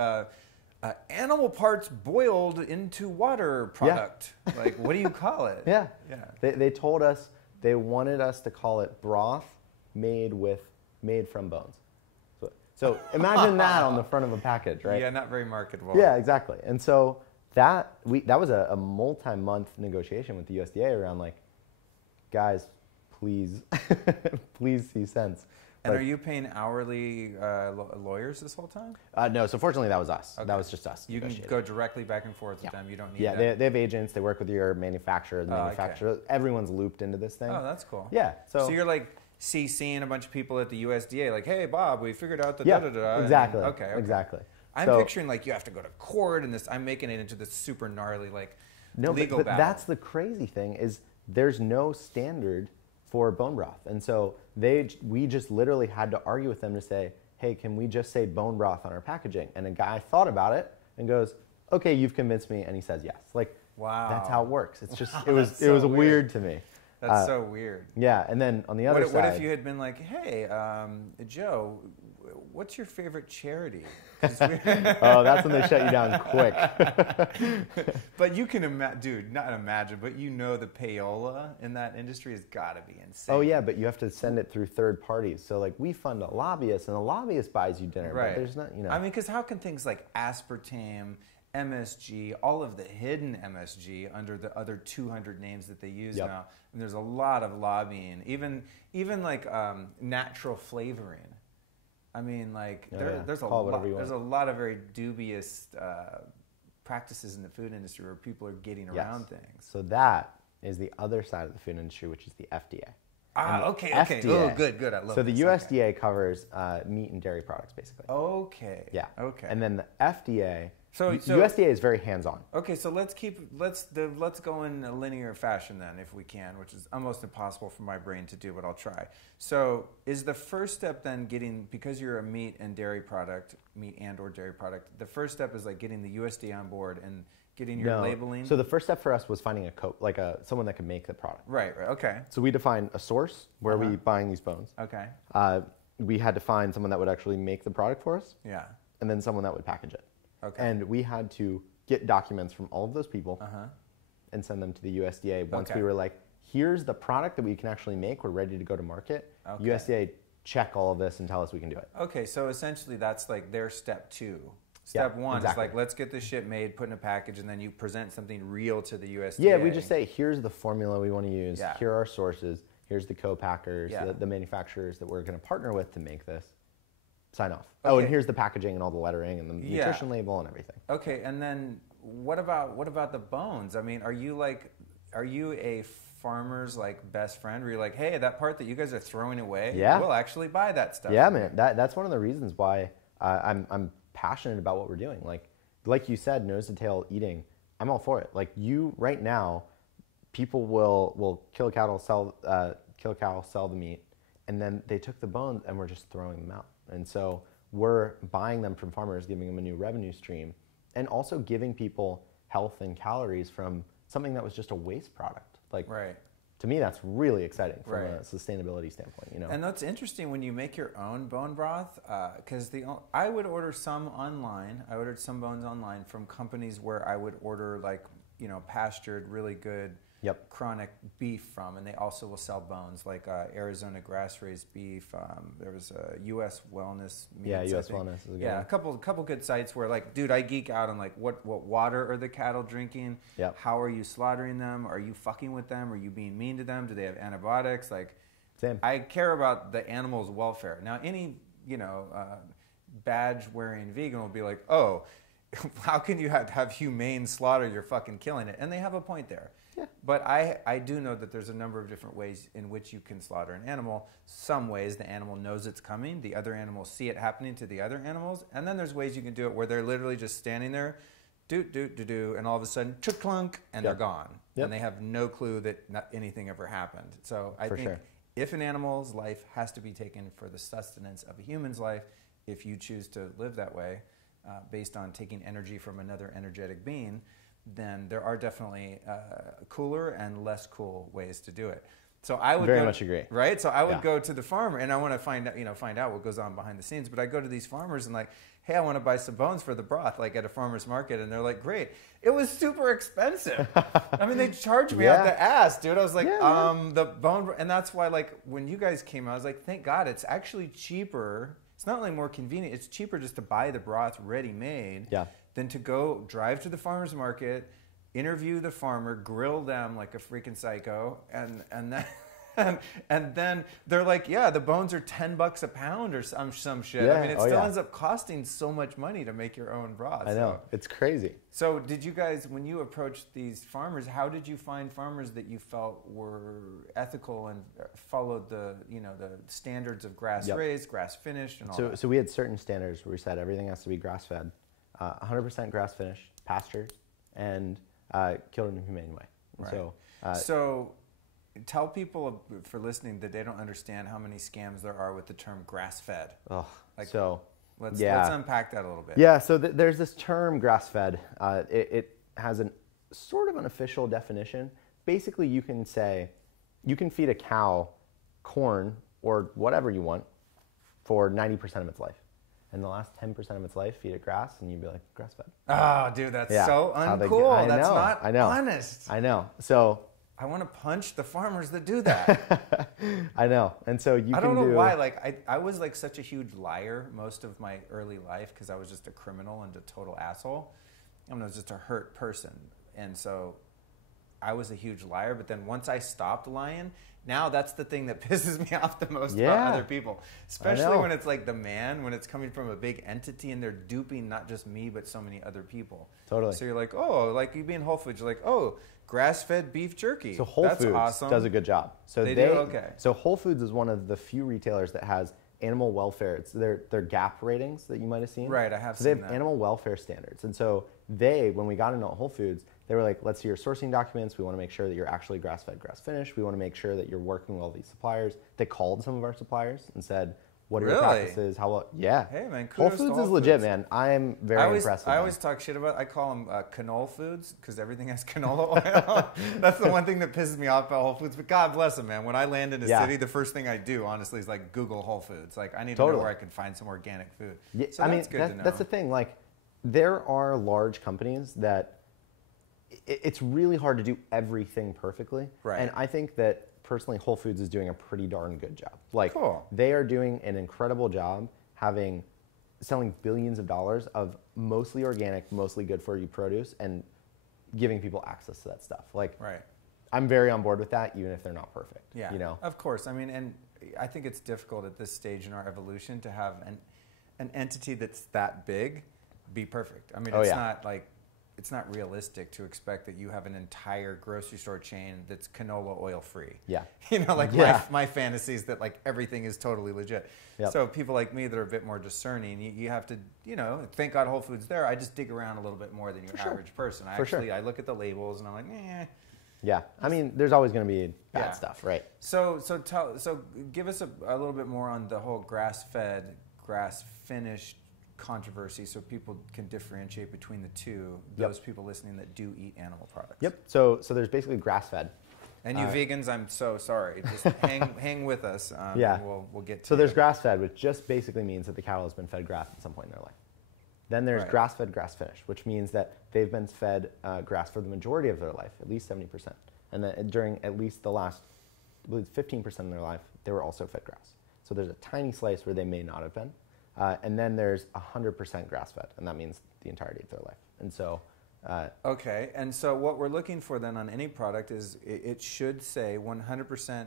animal parts boiled into water product. Yeah. Like, what do you call it? Yeah. Yeah. They told us they wanted us to call it broth made from bones. So imagine that on the front of a package, right? Yeah, not very marketable. Yeah, exactly. And so that was a multi-month negotiation with the USDA around like, guys, please, please see sense. And are you paying hourly lawyers this whole time? No, so fortunately that was us. Okay. That was just us. You can go directly back and forth with them. You don't need they have agents. They work with your manufacturer. The manufacturer. Okay. Everyone's looped into this thing. Oh, that's cool. Yeah. So you're like CCing a bunch of people at the USDA, like, hey, Bob, we figured out the da-da-da. Exactly. Okay. Exactly. I'm picturing like you have to go to court and this. I'm making it into this super gnarly like legal but battle. That's the crazy thing is there's no standard for bone broth, and so we just literally had to argue with them to say, hey, can we just say bone broth on our packaging? And a guy thought about it and goes, okay, you've convinced me, and he says yes. Like, wow, that's how it works. It's just it was weird to me. That's so weird. Yeah, and then on the other side, what if you had been like, hey, Joe, what's your favorite charity? Oh, that's when they shut you down quick. But you can not imagine, but you know the payola in that industry has got to be insane. Oh yeah, but you have to send it through third parties. So like we fund a lobbyist, and the lobbyist buys you dinner. Right. But there's not, I mean, because how can things like aspartame, MSG, all of the hidden MSG under the other 200 names that they use now, and there's a lot of lobbying, even like natural flavoring. I mean, like there's a lot of very dubious practices in the food industry where people are getting around things. So that is the other side of the food industry, which is the FDA. Okay. Oh, good. I love So the USDA covers meat and dairy products, basically. Okay. Yeah. Okay. And then the FDA. So USDA is very hands-on. Okay, so let's go in a linear fashion then, if we can, which is almost impossible for my brain to do, but I'll try. So is the first step then because you're a meat and or dairy product, the first step is like getting the USDA on board and getting your labeling? So the first step for us was finding someone that could make the product. Right, okay. So we defined a source where we buying these bones. Okay. We had to find someone that would actually make the product for us. Yeah. And then someone that would package it. Okay. And we had to get documents from all of those people and send them to the USDA. Once we were like, here's the product that we can actually make, we're ready to go to market. Okay. USDA check all of this and tell us we can do it. Okay, so essentially that's like their step 2. Step 1 is like, let's get this shit made, put in a package, and then you present something real to the USDA. Yeah, we just say, here's the formula we want to use. Yeah. Here are our sources. Here's the co-packers, the manufacturers that we're going to partner with to make this. Sign off. Okay. Oh, and here's the packaging and all the lettering and the nutrition label and everything. Okay, and then what about the bones? I mean, are you a farmer's like best friend where you're like, hey, that part that you guys are throwing away, we'll actually buy that stuff. Yeah, man. That's one of the reasons why I'm passionate about what we're doing. Like you said, nose to tail eating, I'm all for it. Like right now, people will kill cattle, sell the meat, and then they took the bones and we're just throwing them out. And so we're buying them from farmers, giving them a new revenue stream, and also giving people health and calories from something that was just a waste product. To me, that's really exciting from a sustainability standpoint. And that's interesting when you make your own bone broth, because I would order some online. I ordered some bones online from companies where I would order pastured, really good. Chronic beef from, and they also will sell bones like Arizona grass-raised beef. There was a U.S. Wellness. U.S. Wellness is good. Yeah, a couple good sites where dude, I geek out on what water are the cattle drinking? Yep. How are you slaughtering them? Are you fucking with them? Are you being mean to them? Do they have antibiotics? Same. I care about the animal's welfare. Now, any badge-wearing vegan will be like, oh, how can you have humane slaughter? You're fucking killing it, and they have a point there. Yeah. But I do know that there's a number of different ways in which you can slaughter an animal. Some ways the animal knows it's coming. The other animals see it happening to the other animals. And then there's ways you can do it where they're literally just standing there, do, and all of a sudden, chuk-clunk, and they're gone. Yep. And they have no clue that anything ever happened. So I think if an animal's life has to be taken for the sustenance of a human's life, if you choose to live that way, based on taking energy from another energetic being, then there are definitely cooler and less cool ways to do it. So I would very much agree. Right? So I would go to the farmer, and I want to find out what goes on behind the scenes. But I go to these farmers and like, hey, I want to buy some bones for the broth, like at a farmer's market, and they're like, great. It was super expensive. I mean, they charged me out the ass, dude. I was like, the bone, and that's why like when you guys came out, I was like, thank God, it's actually cheaper. It's not only more convenient; it's cheaper just to buy the broth ready made than to go drive to the farmer's market, interview the farmer, grill them like a freaking psycho, and then and then they're like, yeah, the bones are $10 a pound or some shit. I mean, it still ends up costing so much money to make your own broth. I know, it's crazy. So did you guys, when you approached these farmers, how did you find farmers that you felt were ethical and followed the standards of grass raised, grass finished, and all that? So we had certain standards where we said everything has to be grass fed, 100% grass finished, pastured, and killed in a humane way. Right. So tell people for listening that they don't understand how many scams there are with the term grass-fed. Oh, let's unpack that a little bit. Yeah, so there's this term grass-fed. It has a sort of an official definition. Basically, you can feed a cow corn or whatever you want for 90% of its life. And the last 10% of its life, feed it grass, and you'd be like, grass-fed. Oh, dude, that's so uncool. That's not honest. I know. So I want to punch the farmers that do that. I know. And so I don't know why. Like I was like such a huge liar most of my early life because I was just a criminal and a total asshole. I was just a hurt person. And so I was a huge liar. But then once I stopped lying, now that's the thing that pisses me off the most about other people. Especially when it's like when it's coming from a big entity and they're duping not just me, but so many other people. Totally. So you're like, oh, like you be in Whole Foods, you're like, oh, grass-fed beef jerky. So Whole Foods does a good job. So they do? Okay. So Whole Foods is one of the few retailers that has animal welfare. It's their GAP ratings that you might have seen. Right, I have seen that. So they have animal welfare standards. And so when we got into Whole Foods, they were like, let's see your sourcing documents. We want to make sure that you're actually grass-fed, grass-finished. We want to make sure that you're working with all these suppliers. They called some of our suppliers and said, what are your practices? How well? Yeah. Hey, man, Whole Foods is legit, man. I am very impressed with them. I always talk shit about I call them canola foods because everything has canola oil. That's the one thing that pisses me off about Whole Foods. But God bless them, man. When I land in a city, the first thing I do, honestly, is like Google Whole Foods. Like, I need to know where I can find some organic food. Yeah, so that's good to know. That's the thing. Like, there are large companies that it's really hard to do everything perfectly. Right. And I think that personally, Whole Foods is doing a pretty darn good job. Like, cool. They are doing an incredible job selling billions of dollars of mostly organic, mostly good for you produce and giving people access to that stuff. Like, right. I'm very on board with that, even if they're not perfect. Yeah, of course. I mean, and I think it's difficult at this stage in our evolution to have an entity that's that big be perfect. I mean, it's not realistic to expect that you have an entire grocery store chain that's canola oil free. Yeah. My fantasy is that like everything is totally legit. Yep. So people like me that are a bit more discerning, you have to, thank God Whole Foods there. I just dig around a little bit more than your average person. I look at the labels and I'm like, eh. Yeah. I mean, there's always going to be bad stuff, right? So give us a little bit more on the whole grass-fed, grass-finished controversy so people can differentiate between the two, those people listening that do eat animal products. Yep. So there's basically grass-fed. And you vegans, I'm so sorry. Just hang with us. We'll get to So there's grass-fed, which just basically means that the cattle has been fed grass at some point in their life. Then there's grass-fed, grass-finished, which means that they've been fed grass for the majority of their life, at least 70%. And then during at least the last, I believe 15% of their life, they were also fed grass. So there's a tiny slice where they may not have been. And then there's 100% grass-fed, and that means the entirety of their life. And so, okay. And so what we're looking for then on any product is it should say 100%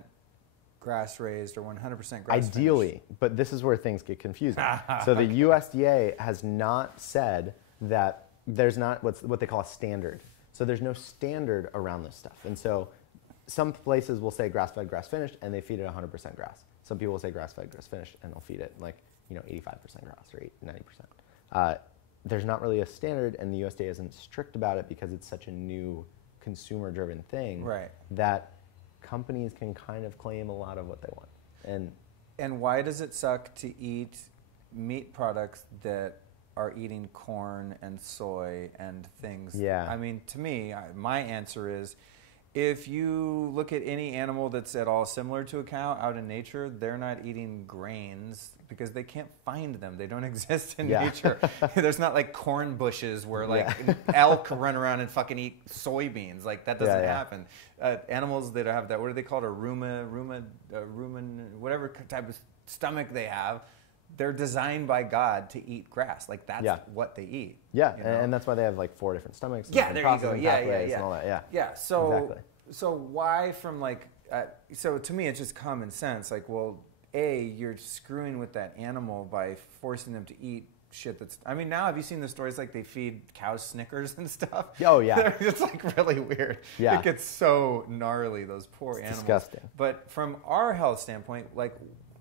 grass-raised or 100% grass-finished. Ideally, but this is where things get confusing. So the USDA has not said that there's not what they call a standard. So there's no standard around this stuff. And so some places will say grass-fed, grass-finished, and they feed it 100% grass. Some people will say grass-fed, grass-finished, and they'll feed it like 85% grass or 90%. There's not really a standard, and the USDA isn't strict about it because it's such a new consumer-driven thing that companies can kind of claim a lot of what they want. And why does it suck to eat meat products that are eating corn and soy and things. Yeah. I mean, to me, my answer is, if you look at any animal that's at all similar to a cow out in nature, they're not eating grains because they can't find them. They don't exist in nature. There's not like corn bushes where like elk run around and fucking eat soybeans. Like that doesn't happen. Animals that have that, what are they called? A rumen, whatever type of stomach they have, they're designed by God to eat grass. Like that's what they eat. Yeah, you know? And that's why they have like 4 different stomachs. Yeah, there you go. And all that. Yeah. So, so why from like, so to me it's just common sense. Like, well, you're screwing with that animal by forcing them to eat shit that's, I mean, now have you seen the stories like they feed cows Snickers and stuff? Oh, yeah. It's like really weird. Yeah. It gets so gnarly, those poor animals. Disgusting. But from our health standpoint, like,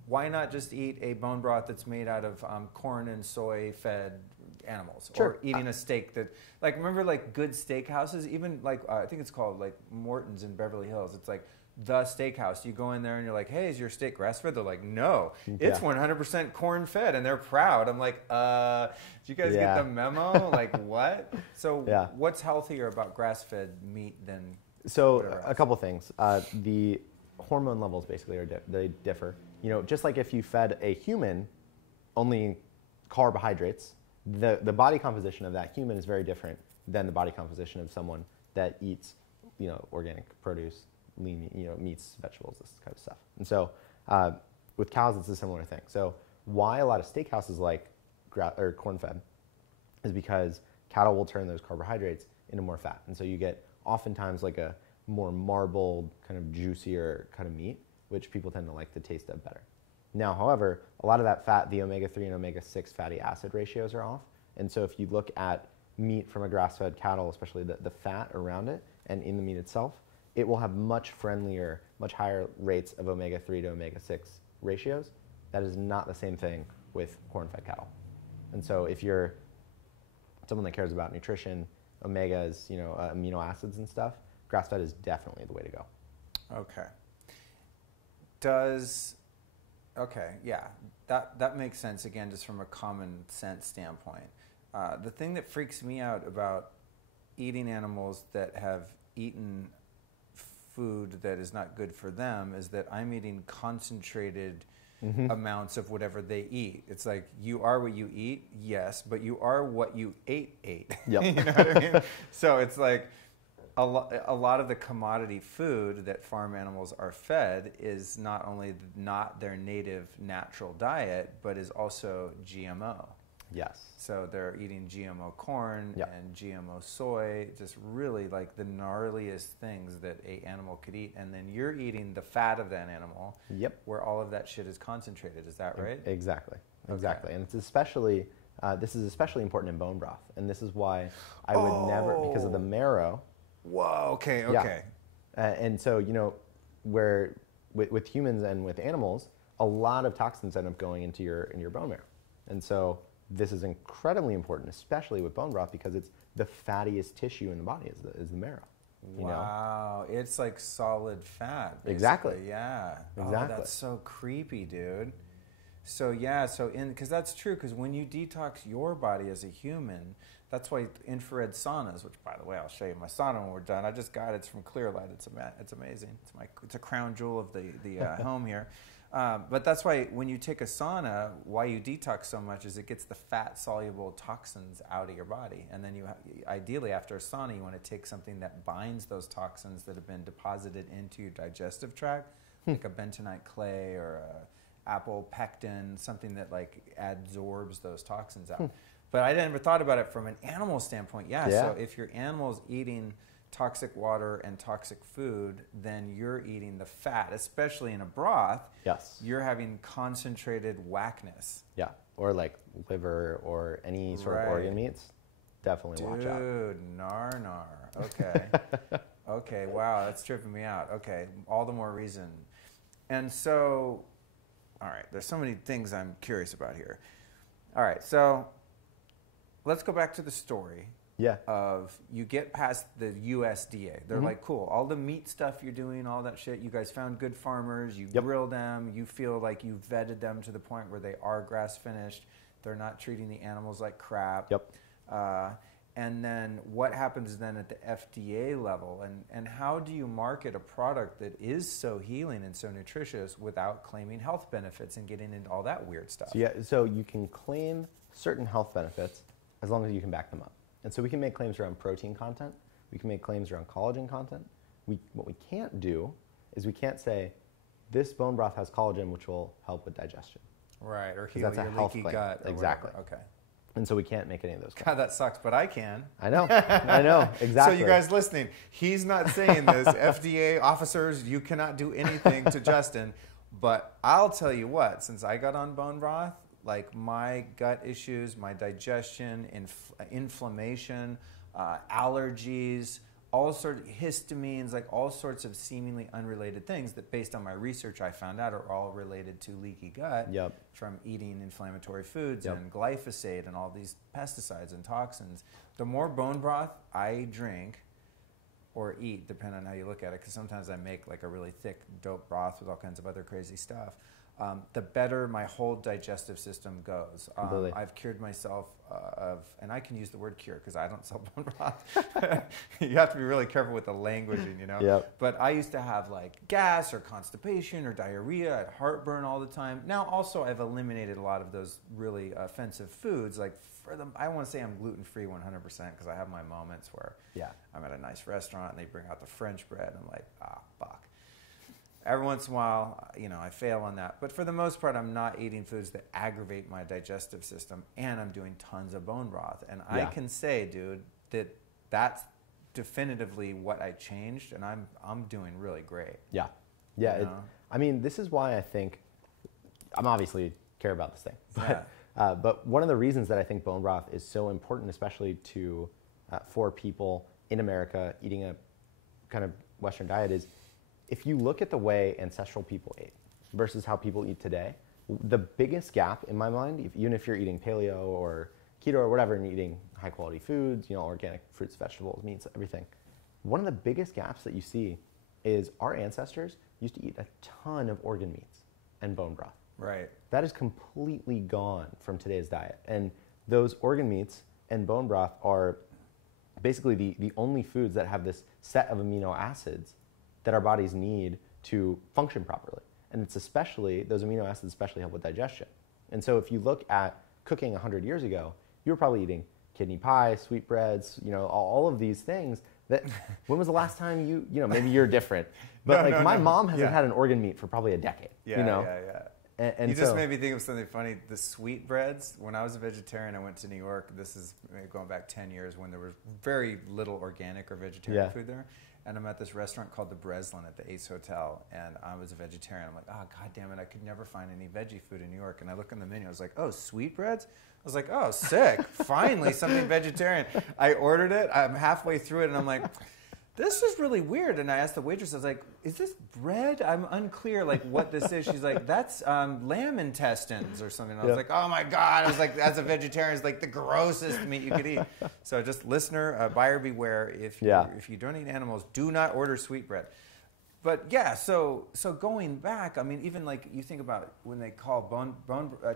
why not just eat a bone broth that's made out of corn and soy fed animals? Sure. Or eating a steak that, like, remember like good steakhouses, even like, I think it's called like Morton's in Beverly Hills. It's like the steakhouse. You go in there and you're like, hey, is your steak grass fed? They're like, no, it's 100% corn fed. And they're proud. I'm like, did you guys get the memo? Like what? So what's healthier about grass fed meat than a couple things. The hormone levels basically they differ. You know, just like if you fed a human only carbohydrates, the body composition of that human is very different than the body composition of someone that eats, you know, organic produce, lean, you know, meats, vegetables, this kind of stuff. And so with cows, it's a similar thing. So why a lot of steakhouses like corn-fed is because cattle will turn those carbohydrates into more fat. And so you get oftentimes like a more marbled, kind of juicier kind of meat, which people tend to like the taste of better. Now, however, a lot of that fat, the omega-3 and omega-6 fatty acid ratios are off. And so if you look at meat from a grass-fed cattle, especially the fat around it and in the meat itself, it will have much friendlier, much higher rates of omega-3 to omega-6 ratios. That is not the same thing with corn-fed cattle. And so if you're someone that cares about nutrition, omegas, you know, amino acids and stuff, grass-fed is definitely the way to go. Okay. That makes sense, again, just from a common sense standpoint. The thing that freaks me out about eating animals that have eaten food that is not good for them is that I'm eating concentrated amounts of whatever they eat. It's like, you are what you eat, yes, but you are what you ate. Yep. You know what I mean? So it's like, a lot of the commodity food that farm animals are fed is not only not their native natural diet, but is also GMO. Yes. So they're eating GMO corn and GMO soy, just really like the gnarliest things that an animal could eat. And then you're eating the fat of that animal, where all of that shit is concentrated. Is that right? Exactly. Exactly. And it's especially, this is especially important in bone broth. And this is why I would never, because of the marrow. Whoa, okay. And so, you know, where with humans and with animals, a lot of toxins end up going into your bone marrow. And so this is incredibly important, especially with bone broth, because it's the fattiest tissue in the body is the marrow. Wow, it's like solid fat, basically. Exactly. Yeah. Exactly. Oh, that's so creepy, dude. So because that's true, because when you detox your body as a human, that's why infrared saunas, which, by the way, I'll show you my sauna when we're done. I just got it. It's from Clearlight. It's amazing. It's a crown jewel of the home here. But that's why when you take a sauna, why you detox so much is it gets the fat-soluble toxins out of your body. And then ideally, after a sauna, you want to take something that binds those toxins that have been deposited into your digestive tract, like a bentonite clay or a apple pectin, something that like absorbs those toxins out. But I never thought about it from an animal standpoint. So if your animal's eating toxic water and toxic food, then you're eating the fat, especially in a broth. Yes. You're having concentrated whackness. Yeah, or like liver or any sort of organ meats. Definitely watch out. Dude, nar. Okay. Okay, wow, that's tripping me out. Okay, all the more reason. And so, all right, there's so many things I'm curious about here. All right, so let's go back to the story. Of you get past the USDA. They're like, cool, all the meat stuff you're doing, all that shit, you guys found good farmers, you grill them, you feel like you vetted them to the point where they are grass finished. They're not treating the animals like crap. Yep. And then what happens then at the FDA level? And how do you market a product that is so healing and so nutritious without claiming health benefits and getting into all that weird stuff? So you can claim certain health benefits as long as you can back them up. And so we can make claims around protein content. We can make claims around collagen content. What we can't do is we can't say, this bone broth has collagen, which will help with digestion. Right, or heal your leaky gut. Exactly. Whatever. Okay. And so we can't make any of those claims. God, that sucks, but I can. I know, exactly. So you guys listening, he's not saying this. FDA officers, you cannot do anything to Justin. But I'll tell you what, since I got on bone broth, like my gut issues, my digestion, inflammation, allergies, all sorts of histamines, like all sorts of seemingly unrelated things that based on my research I found out are all related to leaky gut from eating inflammatory foods and glyphosate and all these pesticides and toxins. The more bone broth I drink or eat, depending on how you look at it, because sometimes I make like a really thick, dope broth with all kinds of other crazy stuff, the better my whole digestive system goes. I've cured myself and I can use the word cure because I don't sell bone broth. You have to be really careful with the languaging, you know? Yep. But I used to have like gas or constipation or diarrhea, I had heartburn all the time. Now also I've eliminated a lot of those really offensive foods. Like I want to say I'm gluten-free 100% because I have my moments where I'm at a nice restaurant and they bring out the French bread and I'm like, fuck. Every once in a while, you know, I fail on that. But for the most part, I'm not eating foods that aggravate my digestive system, and I'm doing tons of bone broth. And I can say, dude, that that's definitively what I changed, and I'm doing really great. Yeah. I mean, this is why I think I'm obviously care about this thing. But, but one of the reasons that I think bone broth is so important, especially for people in America eating a kind of Western diet, is if you look at the way ancestral people ate versus how people eat today, the biggest gap in my mind, even if you're eating paleo or keto or whatever and eating high quality foods, you know, organic fruits, vegetables, meats, everything, one of the biggest gaps that you see is our ancestors used to eat a ton of organ meats and bone broth. Right. That is completely gone from today's diet. And those organ meats and bone broth are basically the only foods that have this set of amino acids that our bodies need to function properly. And it's especially, those amino acids especially help with digestion. And so if you look at cooking 100 years ago, you were probably eating kidney pie, sweetbreads, you know, all of these things that, when was the last time you know, maybe you're different, but my mom hasn't had an organ meat for probably a decade, you know? And you just made me think of something funny. The sweetbreads, when I was a vegetarian, I went to New York. This is going back 10 years when there was very little organic or vegetarian food there. And I'm at this restaurant called the Breslin at the Ace Hotel, and I was a vegetarian. I'm like, oh, God damn it, I could never find any veggie food in New York. And I look on the menu, I was like, oh, sweetbreads? I was like, oh, sick. Finally, something vegetarian. I ordered it. I'm halfway through it, and I'm like, this is really weird. And I asked the waitress, I was like, is this bread? I'm unclear, like, what this is. She's like, that's lamb intestines or something. I was like, oh, my God. I was like, as a vegetarian, it's like the grossest meat you could eat. So just listener, buyer beware. If you don't eat animals, do not order sweetbread. But, yeah, so going back, I mean, even like you think about when they call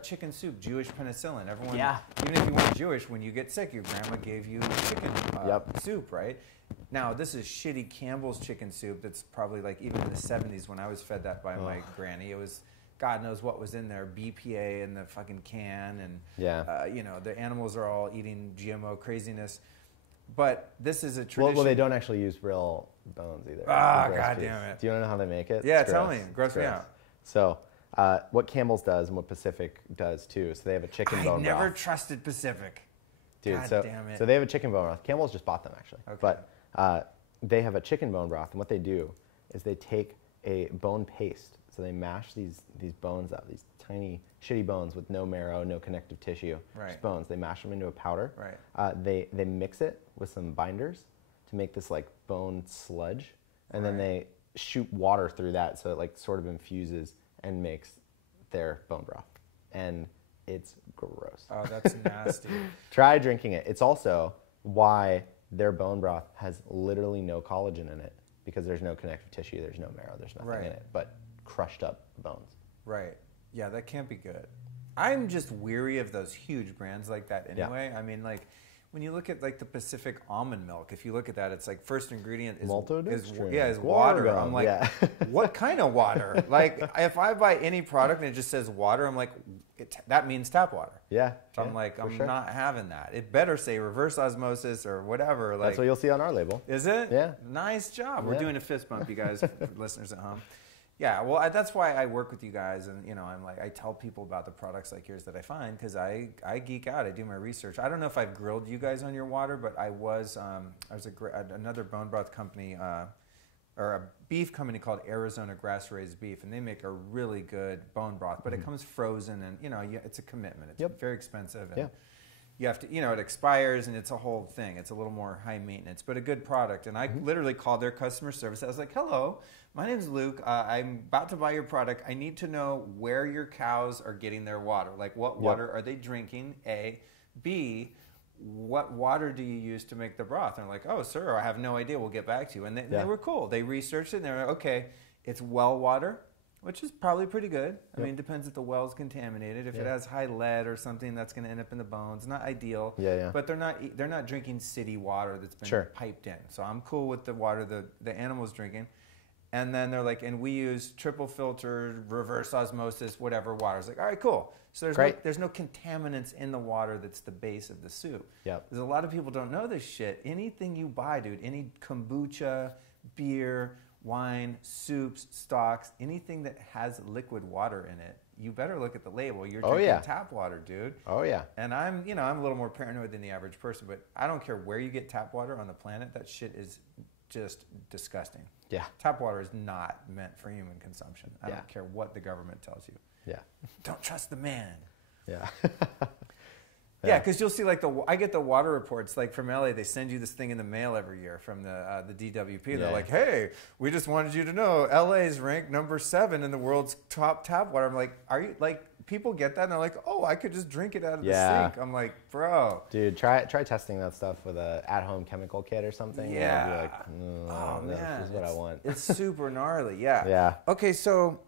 chicken soup Jewish penicillin. Everyone, even if you weren't Jewish, when you get sick, your grandma gave you chicken soup, right? Now, this is shitty Campbell's chicken soup that's probably like even in the 70s when I was fed that by my granny. It was God knows what was in there, BPA in the fucking can. And, you know, the animals are all eating GMO craziness. But this is a tradition. Well, they don't actually use real bones either. Ah, God damn it. Do you want to know how they make it? Yeah, tell me. Gross me out. So what Campbell's does and what Pacific does too, so they have a chicken bone broth. I never trusted Pacific. Dude, God damn it. So they have a chicken bone broth. Campbell's just bought them actually. Okay. But they have a chicken bone broth, and what they do is they take a bone paste. So they mash these bones up, these tiny shitty bones with no marrow, no connective tissue, just bones. They mash them into a powder. Right. They mix it with some binders to make this like bone sludge, and then they shoot water through that so it like sort of infuses and makes their bone broth. And it's gross. Oh, that's nasty. Try drinking it. It's also why their bone broth has literally no collagen in it, because there's no connective tissue, there's no marrow, there's nothing in it, but crushed up bones. Right. Yeah, that can't be good. I'm just weary of those huge brands like that anyway. I mean, like, when you look at like the Pacific almond milk, if you look at that, it's like first ingredient is water. I'm like, what kind of water? Like, if I buy any product and it just says water, I'm like, that means tap water. Yeah. So I'm like, I'm not having that. It better say reverse osmosis or whatever. Like, that's what you'll see on our label. Is it? Yeah. Nice job. We're doing a fist bump, you guys, for listeners at home. Yeah, well, that's why I work with you guys, and I'm like, I tell people about the products like yours that I find, because I geek out. I do my research. I don't know if I've grilled you guys on your water, but I was another bone broth company, or a beef company called Arizona Grass Raised Beef, and they make a really good bone broth, but it comes frozen, and it's a commitment. It's very expensive. And you have to, it expires, and it's a whole thing. It's a little more high maintenance, but a good product. And I literally called their customer service. I was like, hello, my name's Luke. I'm about to buy your product. I need to know where your cows are getting their water. Like, what water are they drinking, A? B, what water do you use to make the broth? And they're like, oh, sir, I have no idea. We'll get back to you. And they were cool. They researched it, and they were like, okay, it's well water, which is probably pretty good. I mean, it depends if the well's contaminated. If it has high lead or something, that's going to end up in the bones. Not ideal. But they're not drinking city water that's been piped in. So I'm cool with the water the animal's drinking. And then they're like, and we use triple filtered, reverse osmosis, whatever water. It's like, all right, cool. So there's no contaminants in the water that's the base of the soup. Because a lot of people don't know this shit. Anything you buy, dude, any kombucha, beer, wine, soups, stocks, anything that has liquid water in it, you better look at the label. You're drinking tap water, dude. Oh yeah. And I'm a little more paranoid than the average person, but I don't care where you get tap water on the planet. That shit is just disgusting. Yeah. Tap water is not meant for human consumption. I don't care what the government tells you. Yeah. Don't trust the man. Yeah. Yeah, because you'll see, like, I get the water reports, like, from LA. They send you this thing in the mail every year from the DWP. They're like, hey, we just wanted you to know LA's ranked number 7 in the world's top tap water. I'm like, are you, like, people get that and they're like, oh, I could just drink it out of the sink. I'm like, bro. Dude, try testing that stuff with a at-home chemical kit or something. Yeah. And you'll be like, oh man, this is what I want. It's super gnarly. Yeah. Yeah. Okay, so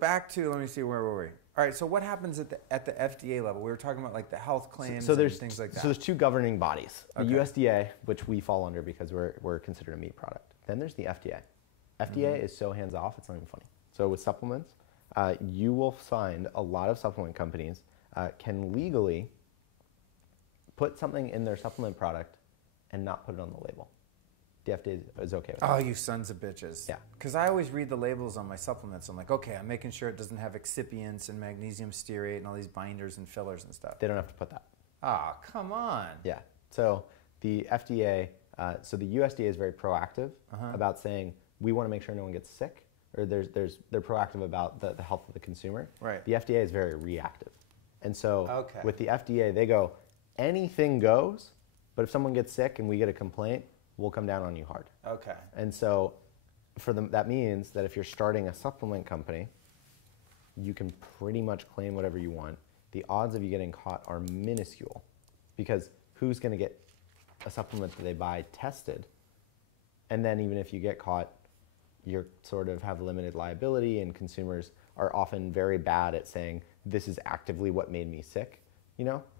back to, let me see, where were we? All right, so what happens at the FDA level? We were talking about, like, the health claims and things like that. So there's 2 governing bodies. The USDA, which we fall under because we're considered a meat product. Then there's the FDA. FDA is so hands-off, it's not even funny. So with supplements, you will find a lot of supplement companies can legally put something in their supplement product and not put it on the label. The FDA is okay with that. Oh, you sons of bitches. Yeah. Because I always read the labels on my supplements. I'm like, okay, I'm making sure it doesn't have excipients and magnesium stearate and all these binders and fillers and stuff. They don't have to put that. Oh, come on. Yeah. So the FDA, so the USDA is very proactive about saying, we want to make sure no one gets sick, or they're proactive about the health of the consumer. Right. The FDA is very reactive. And so with the FDA, they go, anything goes, but if someone gets sick and we get a complaint, we'll come down on you hard. Okay. And so for them, that means that if you're starting a supplement company, you can pretty much claim whatever you want. The odds of you getting caught are minuscule, because who's going to get a supplement that they buy tested? And then even if you get caught, you sort of have limited liability, and consumers are often very bad at saying, this is actively what made me sick,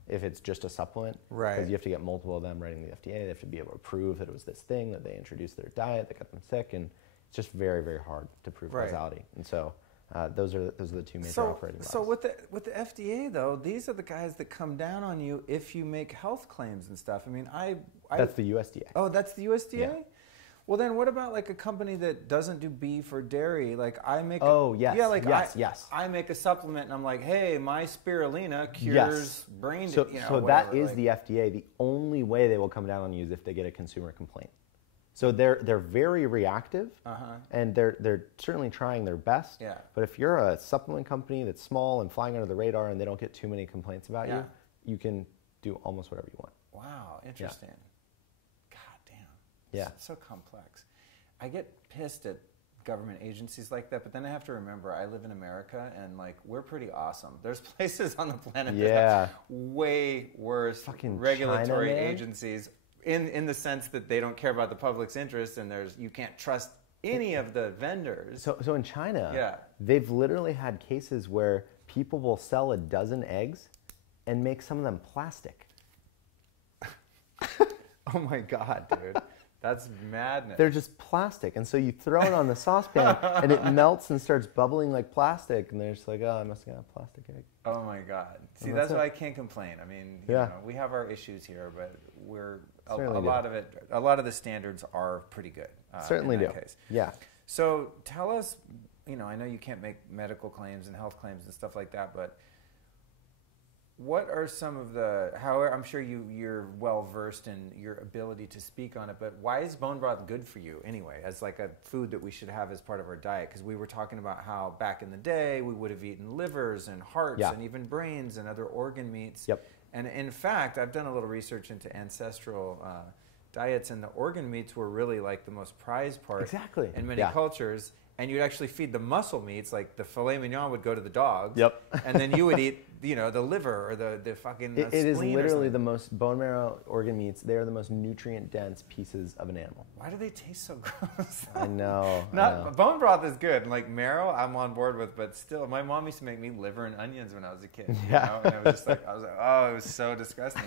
if it's just a supplement. Right. Because you have to get multiple of them writing the FDA. They have to be able to prove that it was this thing that they introduced to their diet that got them sick, and it's just very, very hard to prove causality. And so those are the 2 major operating bodies. So with the FDA, though, these are the guys that come down on you if you make health claims and stuff. I mean, that's the USDA. Oh, that's the USDA? Yeah. Well, then what about, like, a company that doesn't do beef or dairy? Like, I make I make a supplement, and I'm like, hey, my spirulina cures brain damage. So that is the FDA. The only way they will come down on you is if they get a consumer complaint. So they're very reactive, and they're certainly trying their best. Yeah. But if you're a supplement company that's small and flying under the radar and they don't get too many complaints about you, you can do almost whatever you want. Wow, interesting. Yeah. Yeah. It's so complex. I get pissed at government agencies like that, but then I have to remember I live in America, and, like, we're pretty awesome. There's places on the planet that have way worse fucking regulatory agencies in the sense that they don't care about the public's interest, and you can't trust any of the vendors. So in China, they've literally had cases where people will sell a dozen eggs and make some of them plastic. Oh my God, dude. That's madness. They're just plastic. And so you throw it on the saucepan and it melts and starts bubbling like plastic. And they're just like, oh, I must have got a plastic egg. Oh my God. See, that's why I can't complain. I mean, you know, we have our issues here, but a lot of the standards are pretty good. Certainly do. Case. Yeah. So tell us, you know, I know you can't make medical claims and health claims and stuff like that, but what are some of I'm sure you're well versed in your ability to speak on it, but why is bone broth good for you anyway, as like a food that we should have as part of our diet? Because we were talking about how back in the day we would have eaten livers and hearts and even brains and other organ meats. Yep. And in fact, I've done a little research into ancestral diets, and the organ meats were really like the most prized part in many cultures. And you'd actually feed the muscle meats, like the filet mignon would go to the dogs. Yep. And then you would eat, you know, the liver or the fucking It is literally the most bone marrow organ meats. They are the most nutrient dense pieces of an animal. Why do they taste so gross? I know. Bone broth is good. And like marrow, I'm on board with, but still, my mom used to make me liver and onions when I was a kid. You know? And I was like, oh, it was so disgusting.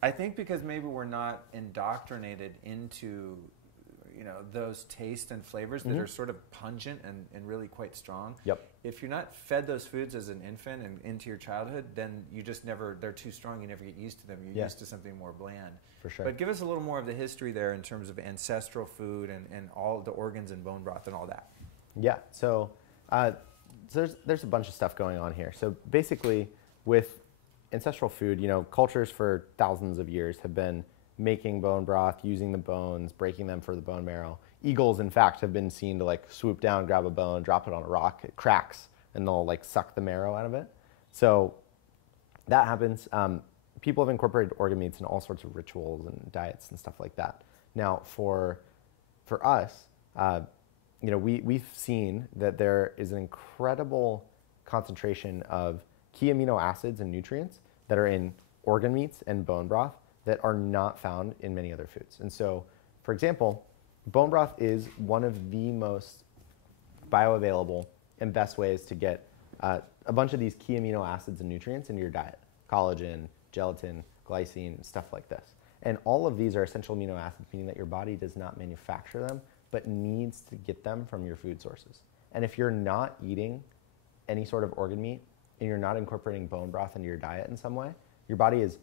I think because maybe we're not indoctrinated into, you know, those tastes and flavors that are sort of pungent and really quite strong. Yep. If you're not fed those foods as an infant and into your childhood, then you just they're too strong, you never get used to them. You're used to something more bland. For sure. But give us a little more of the history there in terms of ancestral food and all the organs and bone broth and all that. Yeah, so there's a bunch of stuff going on here. So basically with ancestral food, you know, cultures for thousands of years have been making bone broth, using the bones, breaking them for the bone marrow. Eagles, in fact, have been seen to like swoop down, grab a bone, drop it on a rock, it cracks, and they'll like suck the marrow out of it. So that happens. People have incorporated organ meats in all sorts of rituals and diets and stuff like that. Now, for us, you know, we've seen that there is an incredible concentration of key amino acids and nutrients that are in organ meats and bone broth that are not found in many other foods. And so, for example, bone broth is one of the most bioavailable and best ways to get a bunch of these key amino acids and nutrients into your diet. Collagen, gelatin, glycine, stuff like this. And all of these are essential amino acids, meaning that your body does not manufacture them, but needs to get them from your food sources. And if you're not eating any sort of organ meat and you're not incorporating bone broth into your diet in some way, your body is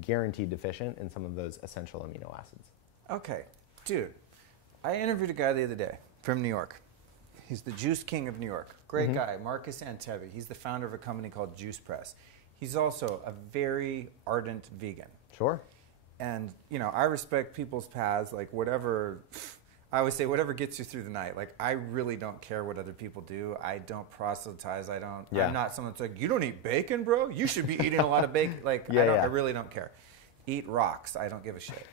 guaranteed deficient in some of those essential amino acids. Okay, dude, I interviewed a guy the other day from New York. He's the juice king of New York. Great guy, Marcus Antevi. He's the founder of a company called Juice Press. He's also a very ardent vegan. Sure. And, you know, I respect people's paths, like whatever, I always say whatever gets you through the night. Like, I really don't care what other people do. I don't proselytize. I'm not someone that's like, you don't eat bacon, bro? You should be eating a lot of bacon. Like, I really don't care. Eat rocks. I don't give a shit.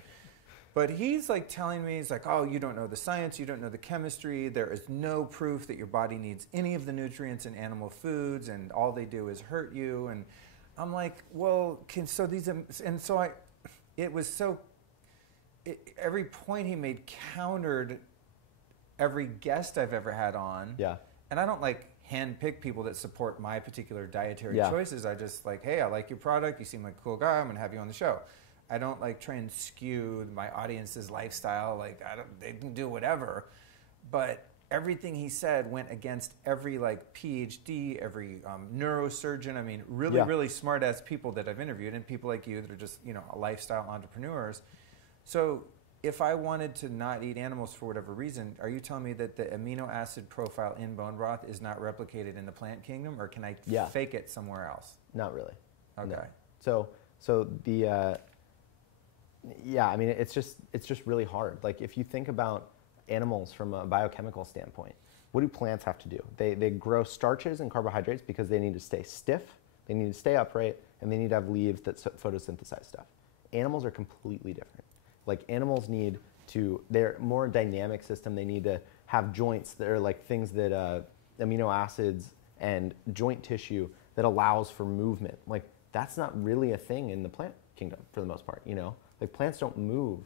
But he's like telling me, he's like, oh, you don't know the science. You don't know the chemistry. There is no proof that your body needs any of the nutrients in animal foods, and all they do is hurt you. And I'm like, well, every point he made countered every guest I've ever had on. Yeah. And I don't like handpick people that support my particular dietary choices. I just like, hey, I like your product. You seem like a cool guy. I'm going to have you on the show. I don't like try and skew my audience's lifestyle. Like, they can do whatever. But everything he said went against every like PhD, every neurosurgeon. I mean, really smart ass people that I've interviewed, and people like you that are just, you know, lifestyle entrepreneurs. So if I wanted to not eat animals for whatever reason, are you telling me that the amino acid profile in bone broth is not replicated in the plant kingdom, or can I fake it somewhere else? Not really. Okay. No. So the I mean, it's just really hard. Like, if you think about animals from a biochemical standpoint, what do plants have to do? They grow starches and carbohydrates because they need to stay stiff, they need to stay upright, and they need to have leaves that photosynthesize stuff. Animals are completely different. Like, animals they're more dynamic system. They need to have joints that are like things that amino acids and joint tissue that allows for movement. Like, that's not really a thing in the plant kingdom for the most part, you know? Like, plants don't move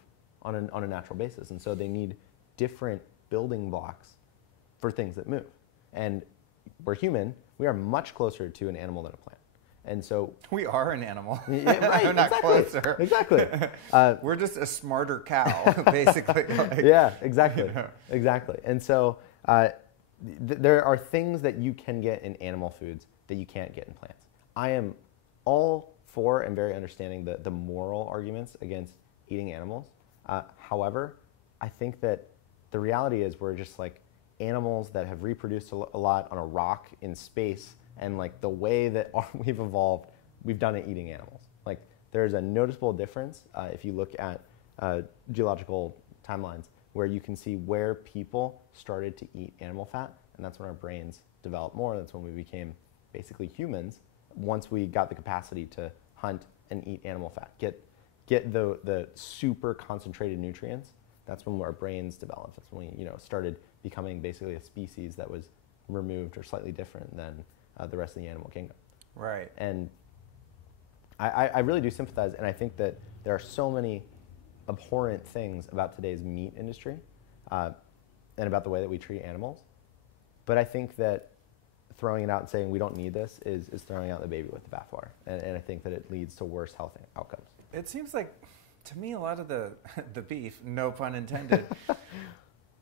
on a natural basis, and so they need different building blocks for things that move. And we're human, we are much closer to an animal than a plant. And so we are an animal. Yeah, right, not exactly, closer. Exactly. We're just a smarter cow, basically. Like, yeah, exactly. You know. Exactly. And so there are things that you can get in animal foods that you can't get in plants. I am all for and very understanding the moral arguments against eating animals. However, I think that the reality is we're just like animals that have reproduced a lot on a rock in space, and like the way that we've evolved, we've done it eating animals. Like there's a noticeable difference if you look at geological timelines where you can see where people started to eat animal fat, and that's when our brains developed more. That's when we became basically humans. Once we got the capacity to hunt and eat animal fat, get the super concentrated nutrients, that's when our brains developed. That's when we started becoming basically a species that was removed or slightly different than the rest of the animal kingdom. Right. And I really do sympathize, and I think that there are so many abhorrent things about today's meat industry and about the way that we treat animals. But I think that throwing it out and saying we don't need this is throwing out the baby with the bathwater. And I think that it leads to worse health outcomes. It seems like, to me, a lot of the beef, no pun intended,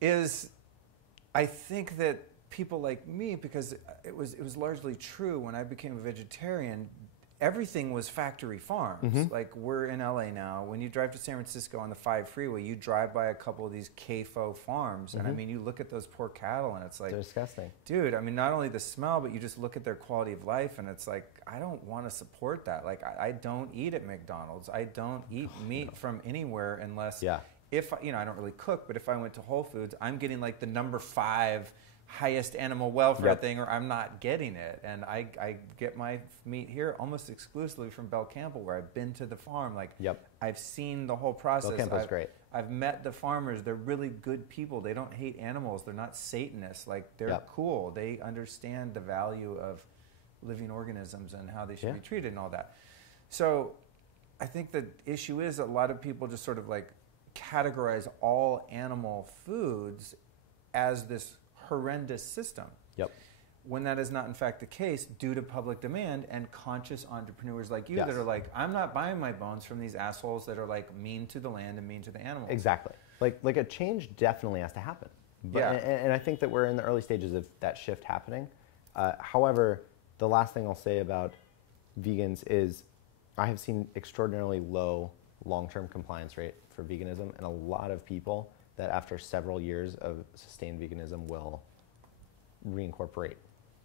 is, I think that people like me, because it was largely true when I became a vegetarian, everything was factory farms. Mm-hmm. Like we're in LA now. When you drive to San Francisco on the 5 freeway, you drive by a couple of these CAFO farms. Mm-hmm. And I mean, you look at those poor cattle and it's like, they're disgusting. Dude, I mean, not only the smell, but you just look at their quality of life and it's like, I don't want to support that. Like I don't eat at McDonald's. I don't eat meat from anywhere unless, if, I don't really cook, but if I went to Whole Foods, I'm getting like the number 5 highest animal welfare thing, or I'm not getting it. And I get my meat here almost exclusively from Bel Campbell, where I've been to the farm. Like I've seen the whole process. Bel Campbell's great. I've met the farmers. They're really good people. They don't hate animals. They're not Satanists. Like they're cool. They understand the value of living organisms and how they should be treated and all that. So I think the issue is a lot of people just sort of like categorize all animal foods as this horrendous system. When that is not in fact the case, due to public demand and conscious entrepreneurs like you that are like, I'm not buying my bones from these assholes that are like mean to the land and mean to the animals. Exactly. Like a change definitely has to happen. But, and I think that we're in the early stages of that shift happening. However, the last thing I'll say about vegans is I have seen extraordinarily low long-term compliance rate for veganism, and a lot of people that after several years of sustained veganism will reincorporate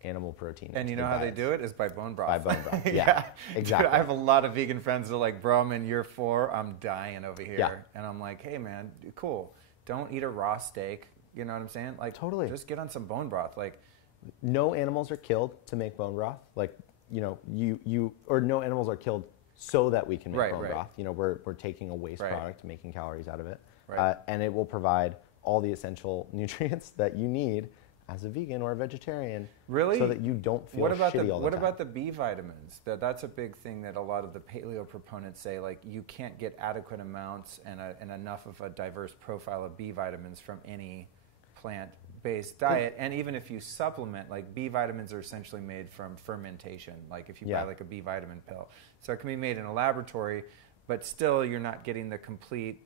animal protein. And you know how they do it is by bone broth. By bone broth, yeah. Exactly. Dude, I have a lot of vegan friends that are like, bro, I'm in year 4, I'm dying over here. And I'm like, hey man, cool. Don't eat a raw steak. You know what I'm saying? Like, totally. Just get on some bone broth. Like, no animals are killed to make bone broth. Like, or no animals are killed so that we can make bone broth. We're taking a waste product, making calories out of it. And it will provide all the essential nutrients that you need as a vegan or a vegetarian, so that you don't feel shitty all the time. What about the B vitamins? That's a big thing that a lot of the paleo proponents say, like you can't get adequate amounts and enough of a diverse profile of B vitamins from any plant-based diet. And even if you supplement, like B vitamins are essentially made from fermentation, like if you buy like a B vitamin pill. So it can be made in a laboratory, but still you're not getting the complete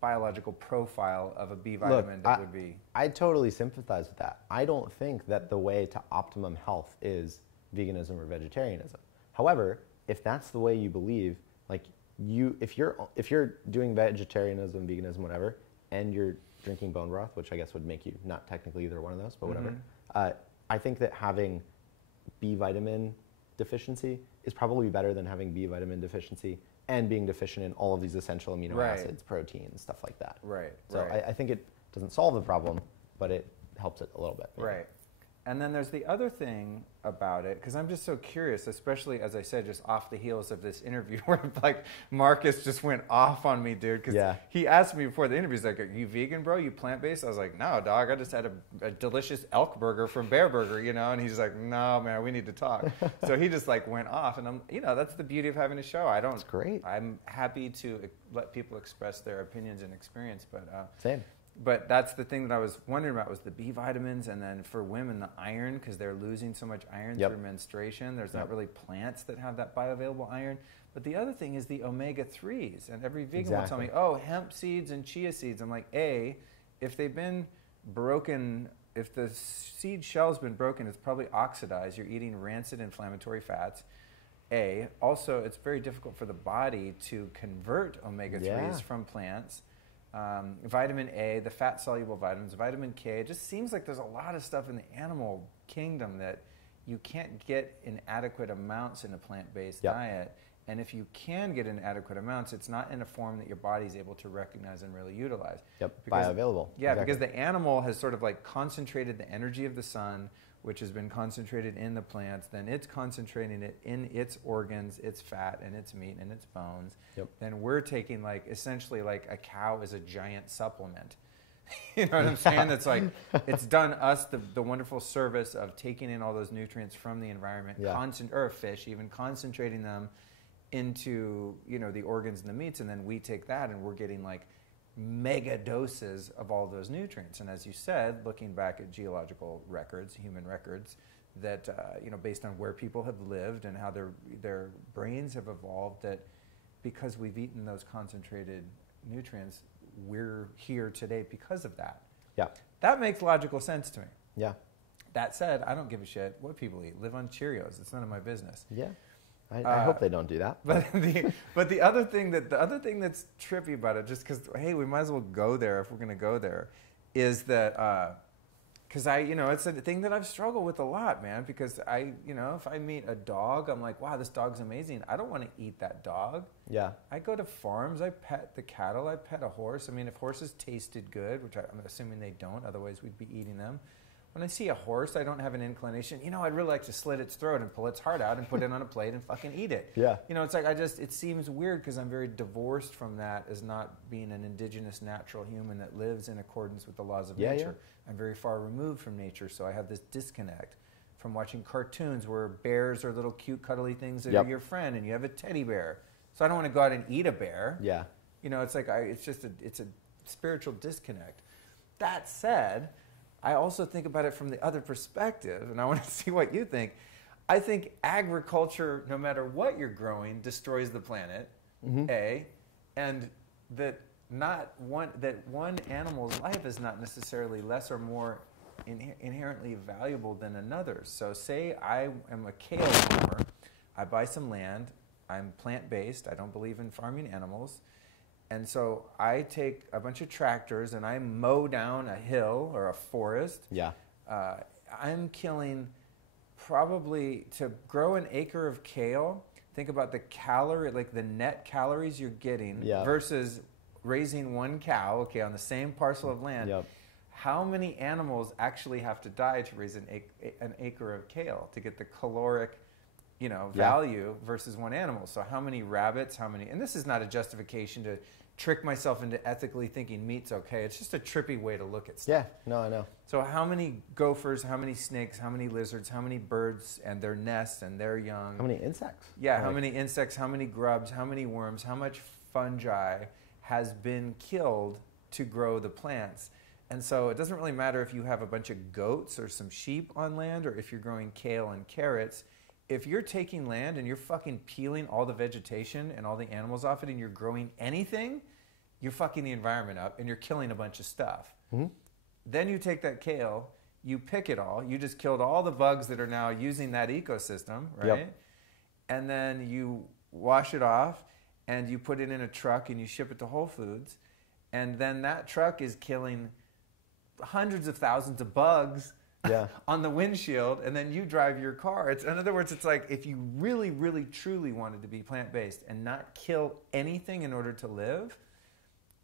biological profile of a B vitamin that would be. I totally sympathize with that. I don't think that the way to optimum health is veganism or vegetarianism. However, if that's the way you believe, like if you're doing vegetarianism, veganism, whatever, and you're drinking bone broth, which I guess would make you not technically either one of those, but whatever. I think that having B vitamin deficiency is probably better than having B vitamin deficiency and being deficient in all of these essential amino acids, proteins, stuff like that. So I think it doesn't solve the problem, but it helps it a little bit. Right. And then there's the other thing about it, because I'm just so curious, especially, as I said, just off the heels of this interview where like Marcus just went off on me, dude, because he asked me before the interview, he's like, are you vegan, bro? You plant-based? I was like, no, dog, I just had a delicious elk burger from Bear Burger, and he's like, no, man, we need to talk. So he just like went off, and I'm, that's the beauty of having a show. It's great. I'm happy to let people express their opinions and experience, but same. But that's the thing that I was wondering about was the B vitamins, and then for women, the iron, because they're losing so much iron through menstruation. There's not really plants that have that bioavailable iron. But the other thing is the omega-3s. And every vegan will tell me, oh, hemp seeds and chia seeds. I'm like, A, if they've been broken, if the seed shell's been broken, it's probably oxidized. You're eating rancid inflammatory fats. A, also, it's very difficult for the body to convert omega-3s from plants. Vitamin A, the fat-soluble vitamins, vitamin K. It just seems like there's a lot of stuff in the animal kingdom that you can't get in adequate amounts in a plant-based diet. And if you can get in adequate amounts, it's not in a form that your body's able to recognize and really utilize. Bioavailable. Yeah, because the animal has sort of like concentrated the energy of the sun, which has been concentrated in the plants, then it's concentrating it in its organs, its fat, and its meat, and its bones. Then we're taking like, essentially like a cow is a giant supplement. You know what I'm saying? That's like, it's done us the wonderful service of taking in all those nutrients from the environment, or a fish, even concentrating them into, you know, the organs and the meats, and then we take that and we're getting like mega doses of all those nutrients. And as you said, looking back at geological records, human records, that you know, based on where people have lived and how their brains have evolved, that because we've eaten those concentrated nutrients, we're here today because of that. That makes logical sense to me. That said, I don't give a shit what people eat. Live on Cheerios. It's none of my business. I hope they don't do that. But the other thing that's trippy about it, just because, hey, we might as well go there if we're going to go there, is that because it's a thing that I've struggled with a lot, man. Because if I meet a dog, I'm like, wow, this dog's amazing. I don't want to eat that dog. I go to farms. I pet the cattle. I pet a horse. I mean, if horses tasted good, which I'm assuming they don't, otherwise we'd be eating them. When I see a horse, I don't have an inclination. I'd really like to slit its throat and pull its heart out and put it on a plate and fucking eat it. It's like it seems weird because I'm very divorced from that as not being an indigenous natural human that lives in accordance with the laws of nature. I'm very far removed from nature, so I have this disconnect from watching cartoons where bears are little cute cuddly things that are your friend, and you have a teddy bear. So I don't want to go out and eat a bear. It's like it's a spiritual disconnect. That said, I also think about it from the other perspective, and I want to see what you think. I think agriculture, no matter what you're growing, destroys the planet, A, and that one animal's life is not necessarily less or more inherently valuable than another's. So say I am a kale farmer, I buy some land, I'm plant-based, I don't believe in farming animals, and so I take a bunch of tractors and I mow down a hill or a forest. I'm killing probably, to grow an acre of kale, think about the net calories you're getting versus raising one cow, on the same parcel of land. How many animals actually have to die to raise an acre of kale to get the caloric value versus one animal? So how many rabbits, and this is not a justification to trick myself into ethically thinking meat's okay. It's just a trippy way to look at stuff. No, I know. So how many gophers, how many snakes, how many lizards, how many birds and their nests and their young? How many insects? How many insects, how many grubs, how many worms, how much fungi has been killed to grow the plants? And so it doesn't really matter if you have a bunch of goats or some sheep on land or if you're growing kale and carrots. If you're taking land and you're fucking peeling all the vegetation and all the animals off it and you're growing anything, you're fucking the environment up and you're killing a bunch of stuff. Then you take that kale, you pick it all, you just killed all the bugs that are now using that ecosystem, right? And then you wash it off and you put it in a truck and you ship it to Whole Foods. And then that truck is killing hundreds of thousands of bugs on the windshield, and then you drive your car. In other words, it's like if you really, really, truly wanted to be plant-based and not kill anything in order to live,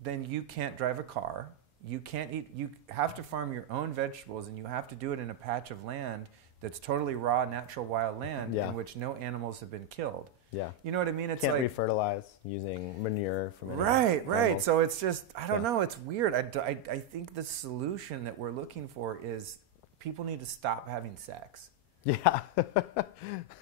then you can't drive a car. You can't eat. You have to farm your own vegetables, and you have to do it in a patch of land that's totally raw, natural, wild land in which no animals have been killed. You know what I mean? It's can't like refertilize using manure from right. So it's just, I don't know. It's weird. I think the solution that we're looking for is people need to stop having sex.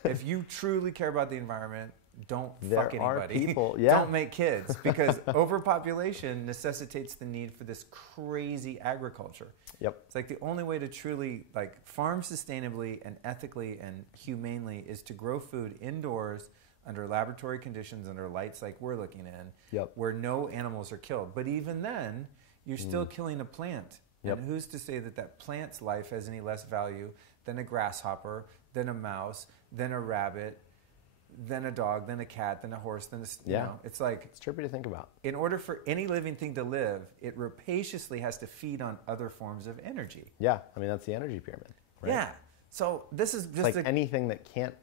If you truly care about the environment, don't There fuck are anybody. people, yeah. Don't make kids, because overpopulation necessitates the need for this crazy agriculture. Yep. It's like the only way to truly like farm sustainably and ethically and humanely is to grow food indoors under laboratory conditions, under lights like we're looking in, Yep. where no animals are killed. But even then, you're still killing a plant. Yep. And who's to say that that plant's life has any less value than a grasshopper, than a mouse, than a rabbit, than a dog, than a cat, than a horse, than a, you know, it's like, it's trippy to think about. in order for any living thing to live, it rapaciously has to feed on other forms of energy. Yeah, I mean, that's the energy pyramid, right? Yeah. So this is just Like anything that can't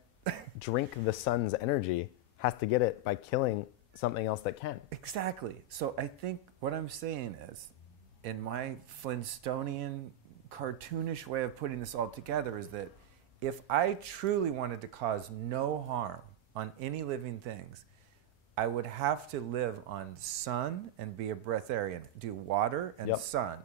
drink the sun's energy has to get it by killing something else that can. Exactly. So I think what I'm saying is, in my Flintstonian, cartoonish way of putting this all together, is that if I truly wanted to cause no harm on any living things, I would have to live on sun and be a breatharian, do water and sun.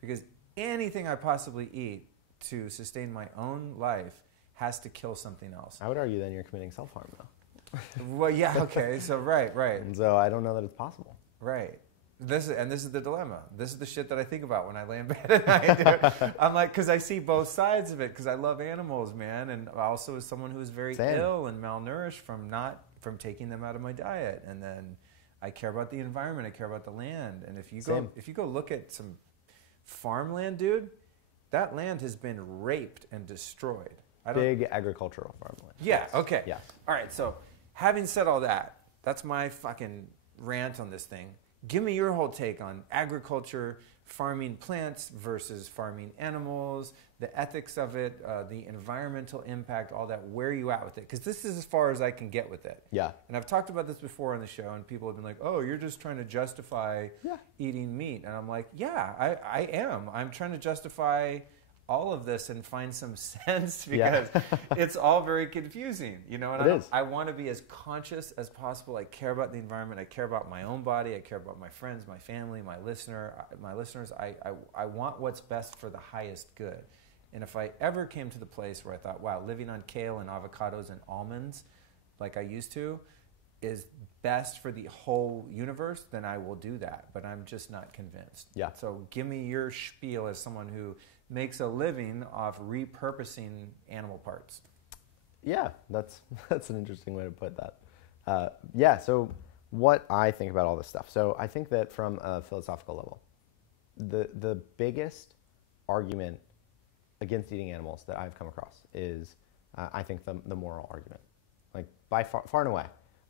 Because anything I possibly eat to sustain my own life has to kill something else. I would argue then you're committing self-harm, though. Well, yeah, okay, so right. And so I don't know that it's possible. Right. This is the dilemma. This is the shit that I think about when I lay in bed at night. Dude. I'm like, because I see both sides of it, because I love animals, man, and also as someone who's very ill and malnourished from taking them out of my diet, and then I care about the environment, I care about the land, and if you go look at some farmland, dude, that land has been raped and destroyed. Big agricultural farmland. Yeah. Okay. Yeah. All right. So, having said all that, that's my fucking rant on this thing. Give me your whole take on agriculture, farming plants versus farming animals, the ethics of it, the environmental impact, all that. Where are you at with it? Because this is as far as I can get with it. Yeah. And I've talked about this before on the show, and people have been like, oh, you're just trying to justify eating meat. And I'm like, yeah, I am. I'm trying to justify all of this and find some sense, because it's all very confusing, you know. And I want to be as conscious as possible. I care about the environment. I care about my own body. I care about my friends, my family, my listeners. I want what's best for the highest good. And if I ever came to the place where I thought, wow, living on kale and avocados and almonds like I used to is best for the whole universe, then I will do that. But I'm just not convinced. Yeah. So give me your spiel as someone who makes a living off repurposing animal parts. Yeah, that's an interesting way to put that. So what I think about all this stuff. So I think that from a philosophical level, the biggest argument against eating animals that I've come across is, I think, the moral argument. Like, by far and away.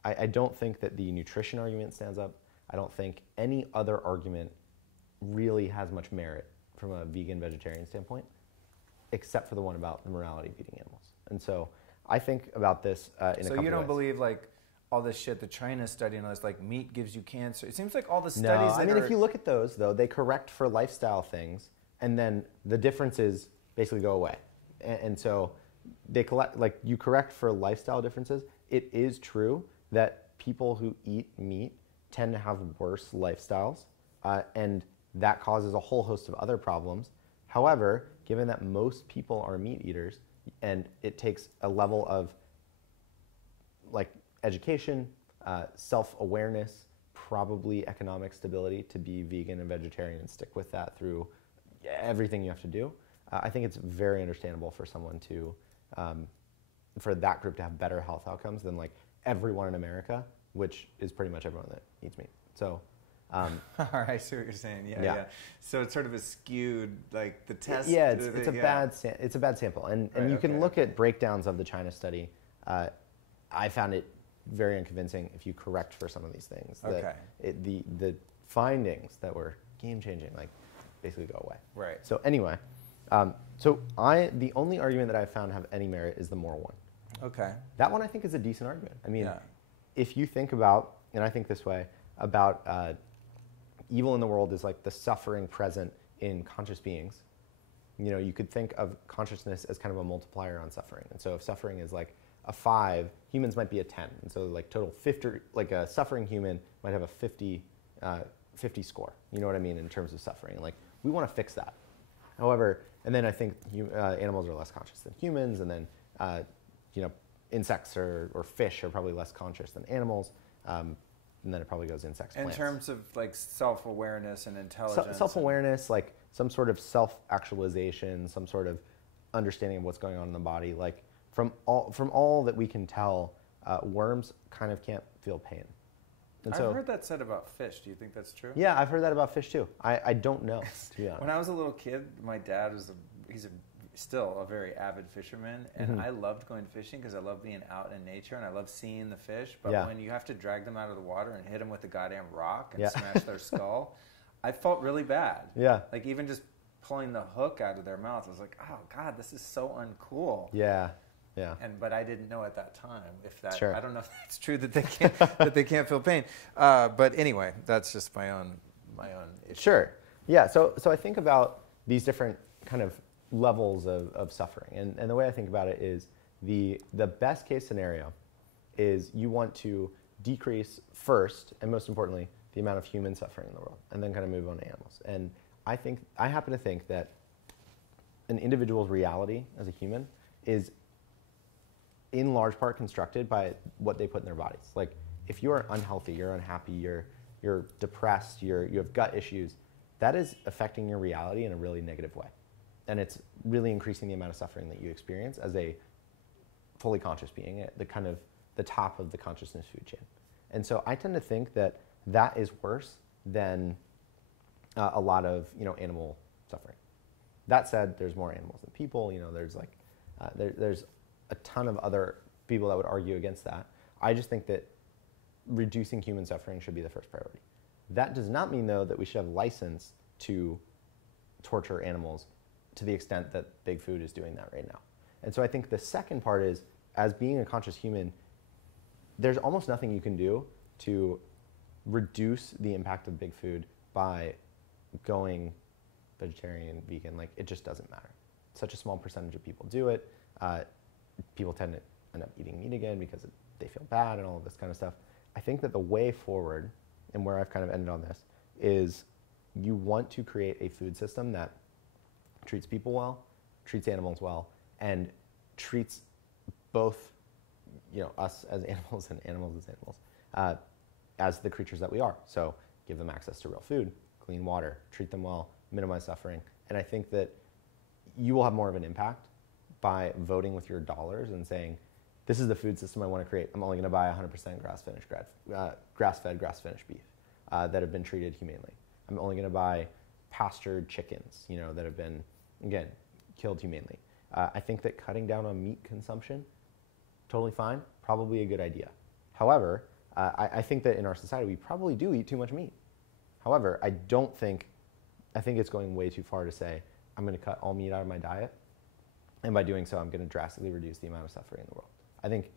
I don't think that the nutrition argument stands up. I don't think any other argument really has much merit from a vegan, vegetarian standpoint, except for the one about the morality of eating animals. And so I think about this in a couple of ways. So you don't believe, like, all this shit that China's studying on this, like meat gives you cancer? It seems like all the studies if you look at those, though, they correct for lifestyle things, and then the differences basically go away. And so they you correct for lifestyle differences. It is true that people who eat meat tend to have worse lifestyles, and that causes a whole host of other problems. However, given that most people are meat eaters, and it takes a level of like education, self-awareness, probably economic stability to be vegan and vegetarian and stick with that through everything you have to do, I think it's very understandable for someone to, for that group to have better health outcomes than like everyone in America, which is pretty much everyone that eats meat. So. All right, I see what you're saying. Yeah. So it's sort of a skewed, like the test. Yeah, it's a bad sample, and you can look at breakdowns of the China study. I found it very unconvincing if you correct for some of these things. The findings that were game changing, like, basically go away. Right. So anyway, the only argument that I've found have any merit is the moral one. Okay. That one I think is a decent argument. I mean, if you think about, and I think this way about. Evil in the world is like the suffering present in conscious beings. You know, you could think of consciousness as kind of a multiplier on suffering. And so if suffering is like a 5, humans might be a 10. And so like total 50, like a suffering human might have a 50 score. You know what I mean, in terms of suffering. Like, we want to fix that. However, and then I think animals are less conscious than humans. And then, insects or fish are probably less conscious than animals. And then it probably goes insects, plants. In terms of like self-awareness and intelligence. Self-awareness, like some sort of self-actualization, some sort of understanding of what's going on in the body. Like from all that we can tell, worms kind of can't feel pain. And I've heard that said about fish. Do you think that's true? Yeah, I've heard that about fish too. I don't know, to be honest. When I was a little kid, my dad was still a very avid fisherman, and I loved going fishing because I love being out in nature and I love seeing the fish. But when you have to drag them out of the water and hit them with a goddamn rock and smash their skull, I felt really bad. Yeah. Like even just pulling the hook out of their mouth, I was like, oh God, this is so uncool. Yeah. Yeah. But I didn't know at that time if that. Sure. I don't know if that's true that they can't feel pain. But anyway, that's just my own issue. Sure. Yeah. So I think about these different kind of levels of suffering, and the way I think about it is the best case scenario is you want to decrease first and most importantly the amount of human suffering in the world, and then kind of move on to animals. And I happen to think that an individual's reality as a human is in large part constructed by what they put in their bodies. Like if you're unhealthy, you're unhappy, you're depressed, you have gut issues, that is affecting your reality in a really negative way. And it's really increasing the amount of suffering that you experience as a fully conscious being at the top of the consciousness food chain. And so I tend to think that that is worse than a lot of animal suffering. That said, there's more animals than people. There's there's a ton of other people that would argue against that. I just think that reducing human suffering should be the first priority. That does not mean, though, that we should have license to torture animals to the extent that big food is doing that right now. And so I think the second part is, as being a conscious human, there's almost nothing you can do to reduce the impact of big food by going vegetarian, vegan. Like, it just doesn't matter. Such a small percentage of people do it. People tend to end up eating meat again because they feel bad and all of this kind of stuff. I think that the way forward, and where I've kind of ended on this, is you want to create a food system that treats people well, treats animals well, and treats both, us as animals and animals as animals, as the creatures that we are. So give them access to real food, clean water, treat them well, minimize suffering. And I think that you will have more of an impact by voting with your dollars and saying, this is the food system I want to create. I'm only going to buy 100% grass-fed, grass-finished beef that have been treated humanely. I'm only going to buy pastured chickens, that have been, again, killed humanely. I think that cutting down on meat consumption, totally fine, probably a good idea. However, I think that in our society, we probably do eat too much meat. However, I think it's going way too far to say, I'm going to cut all meat out of my diet, and by doing so, I'm going to drastically reduce the amount of suffering in the world. I think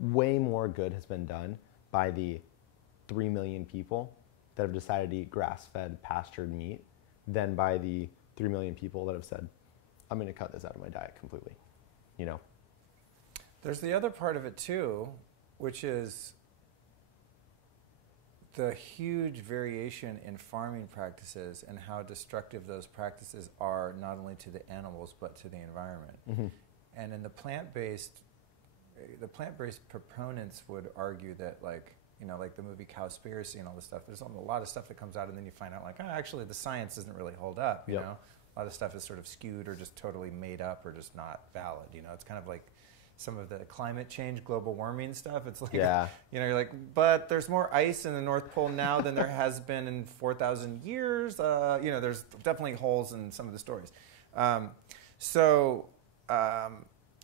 way more good has been done by the 3 million people that have decided to eat grass-fed, pastured meat than by the 3 million people that have said, I'm going to cut this out of my diet completely. There's the other part of it too, which is the huge variation in farming practices and how destructive those practices are, not only to the animals but to the environment. Mm-hmm. And in the plant-based proponents would argue that, like the movie Cowspiracy and all this stuff, there's a lot of stuff that comes out and then you find out actually the science doesn't really hold up. You know, a lot of stuff is sort of skewed or just totally made up or just not valid. It's kind of like some of the climate change, global warming stuff. It's like, you're like, but there's more ice in the North Pole now than there has been in 4,000 years. There's definitely holes in some of the stories.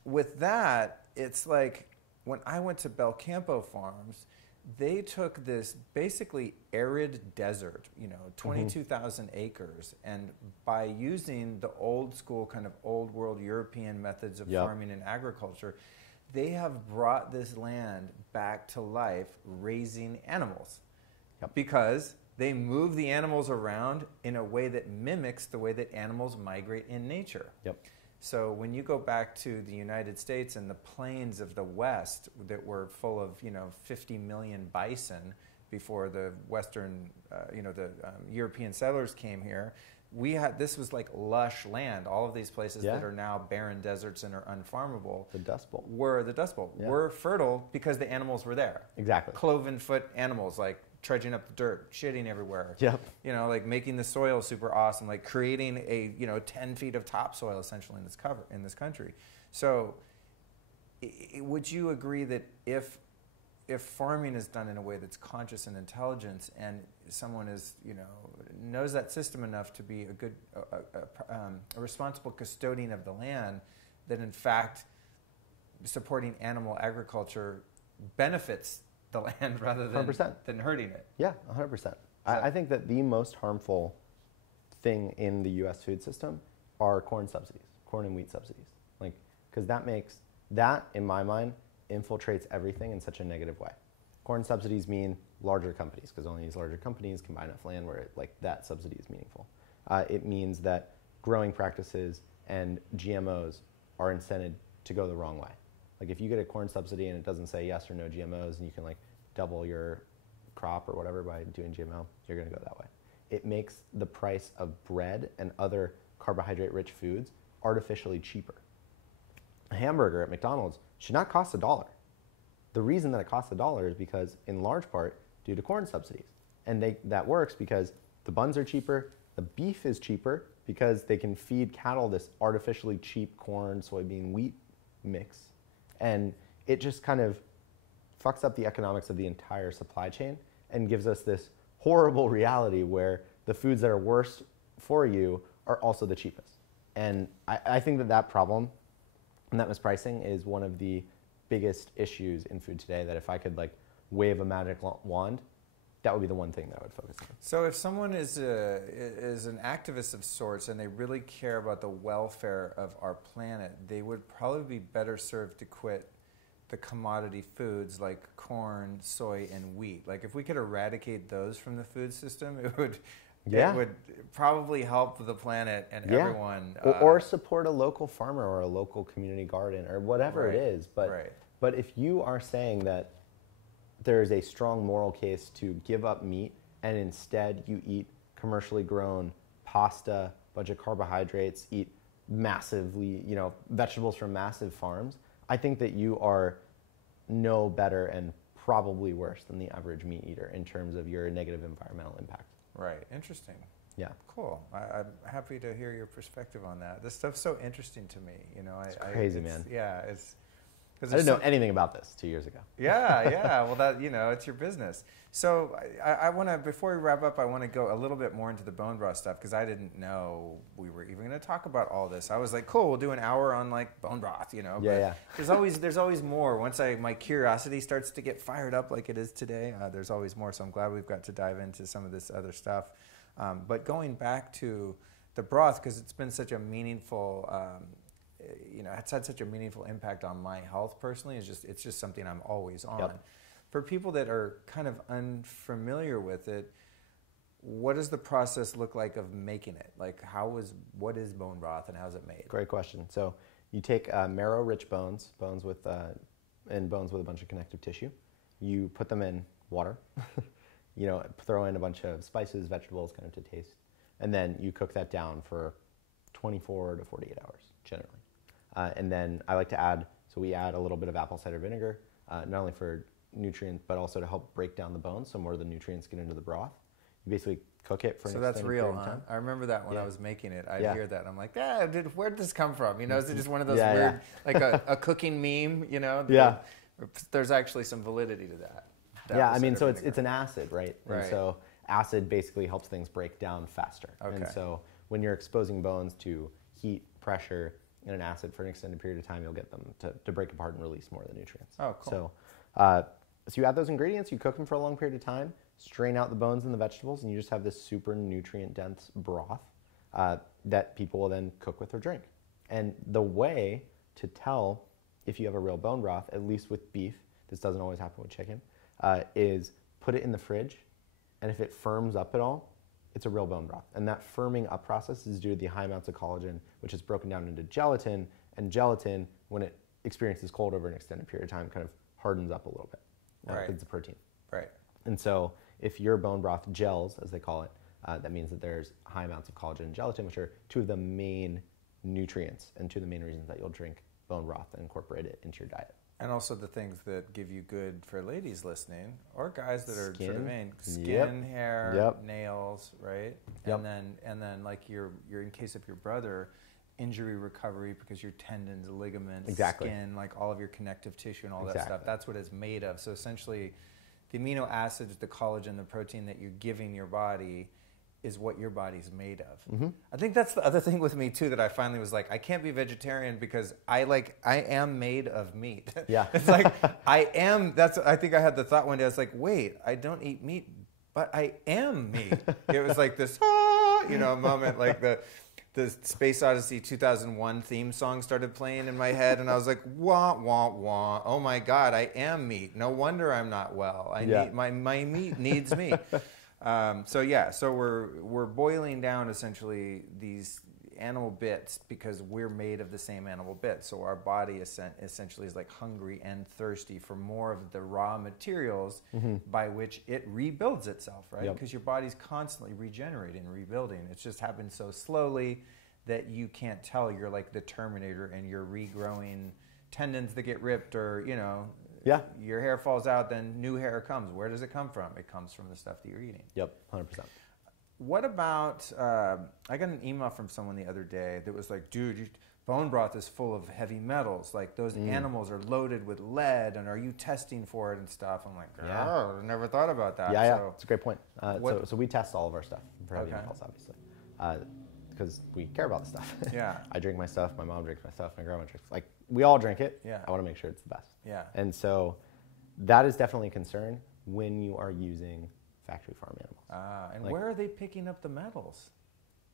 With that, it's like when I went to Belcampo Farms, they took this basically arid desert, 22,000 acres, and by using the old school kind of old world European methods of farming and agriculture, they have brought this land back to life raising animals because they move the animals around in a way that mimics the way that animals migrate in nature. So when you go back to the United States and the plains of the West that were full of, 50 million bison before the Western, the European settlers came here, this was like lush land. All of these places Yeah. that are now barren deserts and are unfarmable The Dust Bowl. were Yeah. fertile because the animals were there. Exactly. Cloven foot animals, like trudging up the dirt, shitting everywhere. Yep. You know, like making the soil super awesome, like creating a 10 feet of topsoil essentially in this country. So, would you agree that if farming is done in a way that's conscious and intelligent, and someone is, knows that system enough to be a good, a responsible custodian of the land, that in fact supporting animal agriculture benefits the land rather than 100%. than hurting it? Yeah, 100%. I think that the most harmful thing in the U.S. food system are corn subsidies, corn and wheat subsidies. Like, because that, in my mind, infiltrates everything in such a negative way. Corn subsidies mean larger companies, because only these larger companies can buy enough land where that subsidy is meaningful. It means that growing practices and GMOs are incented to go the wrong way. Like if you get a corn subsidy and it doesn't say yes or no GMOs, and you can double your crop or whatever by doing GMO, you're going to go that way. It makes the price of bread and other carbohydrate-rich foods artificially cheaper. A hamburger at McDonald's should not cost $1. The reason that it costs $1 is because, in large part, due to corn subsidies. And that works because the buns are cheaper, the beef is cheaper because they can feed cattle this artificially cheap corn, soybean, wheat mix. And it just kind of fucks up the economics of the entire supply chain and gives us this horrible reality where the foods that are worst for you are also the cheapest. And I think that problem and that mispricing is one of the biggest issues in food today, that if I could wave a magic wand, that would be the one thing that I would focus on. So if someone is an activist of sorts and they really care about the welfare of our planet, they would probably be better served to quit the commodity foods like corn, soy, and wheat. Like if we could eradicate those from the food system, it would probably help the planet and everyone. Or support a local farmer or a local community garden or whatever it is. But if you are saying that there is a strong moral case to give up meat and instead you eat commercially grown pasta, bunch of carbohydrates, eat massively, vegetables from massive farms, I think that you are no better and probably worse than the average meat eater in terms of your negative environmental impact. Right. Interesting. Yeah. Cool. I'm happy to hear your perspective on that. This stuff's so interesting to me. It's crazy, man. Yeah. I didn't know anything about this 2 years ago. Yeah. Well, that it's your business. So I want to, before we wrap up, I want to go a little bit more into the bone broth stuff because I didn't know we were even going to talk about all this. I was like, cool, we'll do an hour on bone broth, Yeah. There's always more. Once my curiosity starts to get fired up like it is today, there's always more. So I'm glad we've got to dive into some of this other stuff. But going back to the broth, because it's been such a meaningful. It's had such a meaningful impact on my health personally. It's just something I'm always on. Yep. For people that are kind of unfamiliar with it, what does the process look like of making it? What is bone broth and how's it made? Great question. So you take marrow-rich bones with a bunch of connective tissue. You put them in water. Throw in a bunch of spices, vegetables, kind of to taste, and then you cook that down for 24 to 48 hours generally. And then I like to add, we add a little bit of apple cider vinegar, not only for nutrients, but also to help break down the bones so more of the nutrients get into the broth. You basically cook it for an extended period of time. So that's real, huh? I remember that when I was making it. I'd hear that. I'm like, where did this come from? Is it just one of those weird, like a cooking meme, There's actually some validity to that. So it's an acid, right? And so acid basically helps things break down faster. Okay. And so when you're exposing bones to heat, pressure, and an acid for an extended period of time, you'll get them to break apart and release more of the nutrients. Oh, cool. So you add those ingredients, you cook them for a long period of time, strain out the bones and the vegetables, and you just have this super nutrient-dense broth that people will then cook with or drink. And the way to tell if you have a real bone broth, at least with beef, this doesn't always happen with chicken, is put it in the fridge, and if it firms up at all, it's a real bone broth. And that firming up process is due to the high amounts of collagen, which is broken down into gelatin, and gelatin, when it experiences cold over an extended period of time, kind of hardens up a little bit. Because it's a protein. Right. And so if your bone broth gels, as they call it, That means that there's high amounts of collagen and gelatin, which are two of the main nutrients and two of the main reasons that you'll drink bone broth and incorporate it into your diet. And also the things that give you good for ladies listening, or guys that are Skin. sort of main skin, Yep. hair, Yep. nails, right? Yep. And then like you're in case of your brother, injury recovery because your tendons, ligaments, Exactly. skin, like all of your connective tissue and all that Exactly. stuff. That's what it's made of. So essentially, the amino acids, the collagen, the protein that you're giving your body is what your body's made of. Mm-hmm. I think that's the other thing with me too that I finally was like, I can't be vegetarian because I am made of meat. Yeah. It's like I think I had the thought one day, I was like, wait, I don't eat meat, but I am meat. It was like this moment, like the Space Odyssey 2001 theme song started playing in my head, and I was like, wah, wah, wah. Oh my God, I am meat. No wonder I'm not well. Need my meat needs me. So we're boiling down essentially these animal bits because we're made of the same animal bits. So our body essentially is like hungry and thirsty for more of the raw materials by which it rebuilds itself, right? Because your body's constantly regenerating and rebuilding. It's just happened so slowly that you can't tell. You're like the Terminator and you're regrowing tendons that get ripped, or your hair falls out, then new hair comes. Where does it come from? It comes from the stuff that you're eating. Yep, 100%. What about, I got an email from someone the other day that was like, dude, bone broth is full of heavy metals. Like those animals are loaded with lead, and are you testing for it and stuff? I'm like, I never thought about that. Yeah, So, it's a great point. So we test all of our stuff for heavy metals, obviously, because we care about the stuff. Yeah. I drink my stuff, my mom drinks my stuff, my grandma drinks. Like, we all drink it. Yeah. I want to make sure it's the best. Yeah. And so that is definitely a concern when you are using factory farm animals. And where are they picking up the metals?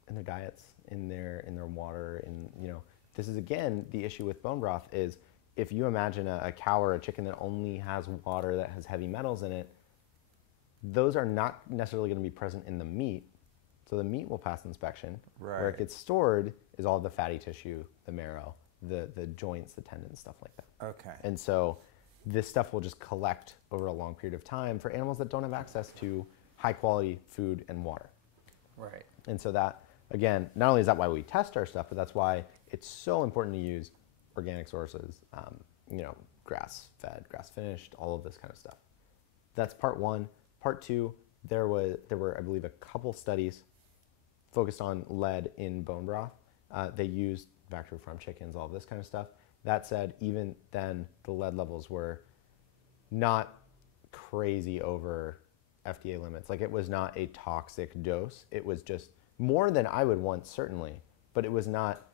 In their diets, in their water, this is again the issue with bone broth is if you imagine a cow or a chicken that only has water that has heavy metals in it, those are not necessarily going to be present in the meat. So the meat will pass inspection. Right. Where it gets stored is all the fatty tissue, the marrow, the joints, the tendons, stuff like that. Okay. And so this stuff will just collect over a long period of time for animals that don't have access to high quality food and water. Right. And so that, again, not only is that why we test our stuff, but that's why it's so important to use organic sources, grass-fed, grass-finished, all of this kind of stuff. That's part one. Part two, there were, I believe, a couple studies focused on lead in bone broth. They used factory farm chickens, all of this kind of stuff. That said, even then, the lead levels were not crazy over FDA limits. Like, it was not a toxic dose. It was just more than I would want, certainly, but it was not.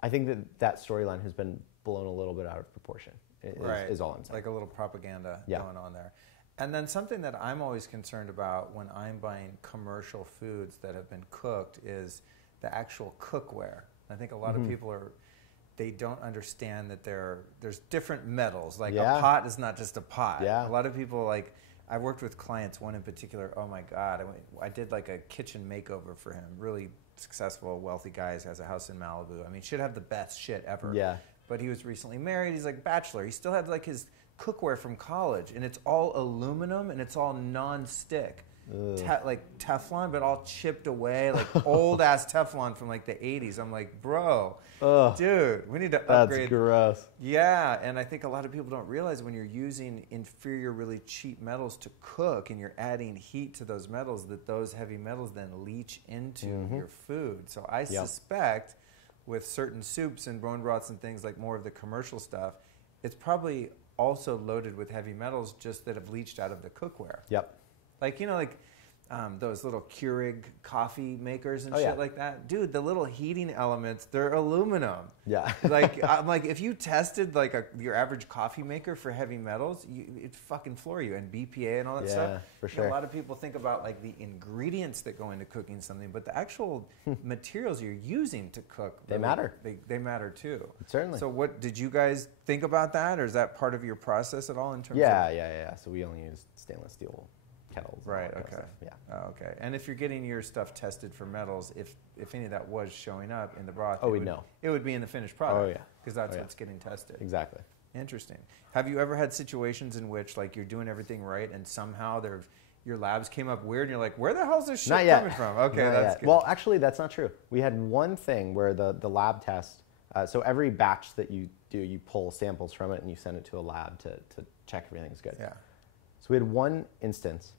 I think that storyline has been blown a little bit out of proportion, is all I'm saying. Like a little propaganda going on there. And then something that I'm always concerned about when I'm buying commercial foods that have been cooked is the actual cookware. I think a lot of people they don't understand that there's different metals. Like a pot is not just a pot. Yeah. A lot of people, like, I worked with clients, one in particular, oh my God, I did like a kitchen makeover for him. Really successful, wealthy guy, has a house in Malibu. I mean, should have the best shit ever. Yeah. But he was recently married. He's like bachelor. He still had like his cookware from college, and it's all aluminum and it's all non-stick. Like Teflon, but all chipped away, like old ass Teflon from like the 80s. I'm like, bro, dude, we need to upgrade. That's gross. Yeah, and I think a lot of people don't realize when you're using inferior, really cheap metals to cook and you're adding heat to those metals, that those heavy metals then leach into your food. So I suspect with certain soups and bone broths and things like more of the commercial stuff, it's probably also loaded with heavy metals just that have leached out of the cookware. Yep. Like, those little Keurig coffee makers and shit like that. Dude, the little heating elements, they're aluminum. Yeah. Like, I'm like, if you tested like your average coffee maker for heavy metals, it'd fucking floor you, and BPA and all that stuff. Yeah, for sure. A lot of people think about like the ingredients that go into cooking something, but the actual materials you're using to cook, They matter. They matter too. Certainly. So what, did you guys think about that, or is that part of your process at all in terms of? Yeah. So we only use stainless steel kettles. Right. Okay. Okay. Yeah. Oh, okay. And if you're getting your stuff tested for metals, if any of that was showing up in the broth, we'd know. It would be in the finished product. Oh, yeah. Because that's what's getting tested. Exactly. Interesting. Have you ever had situations in which like you're doing everything right and somehow your labs came up weird and you're like, where the hell's this shit Not yet. coming from? Okay, Not that's yet. good. Well, actually, that's not true. We had one thing where the lab test, so every batch that you do, you pull samples from it and you send it to a lab to check everything's good. Yeah. So we had one instance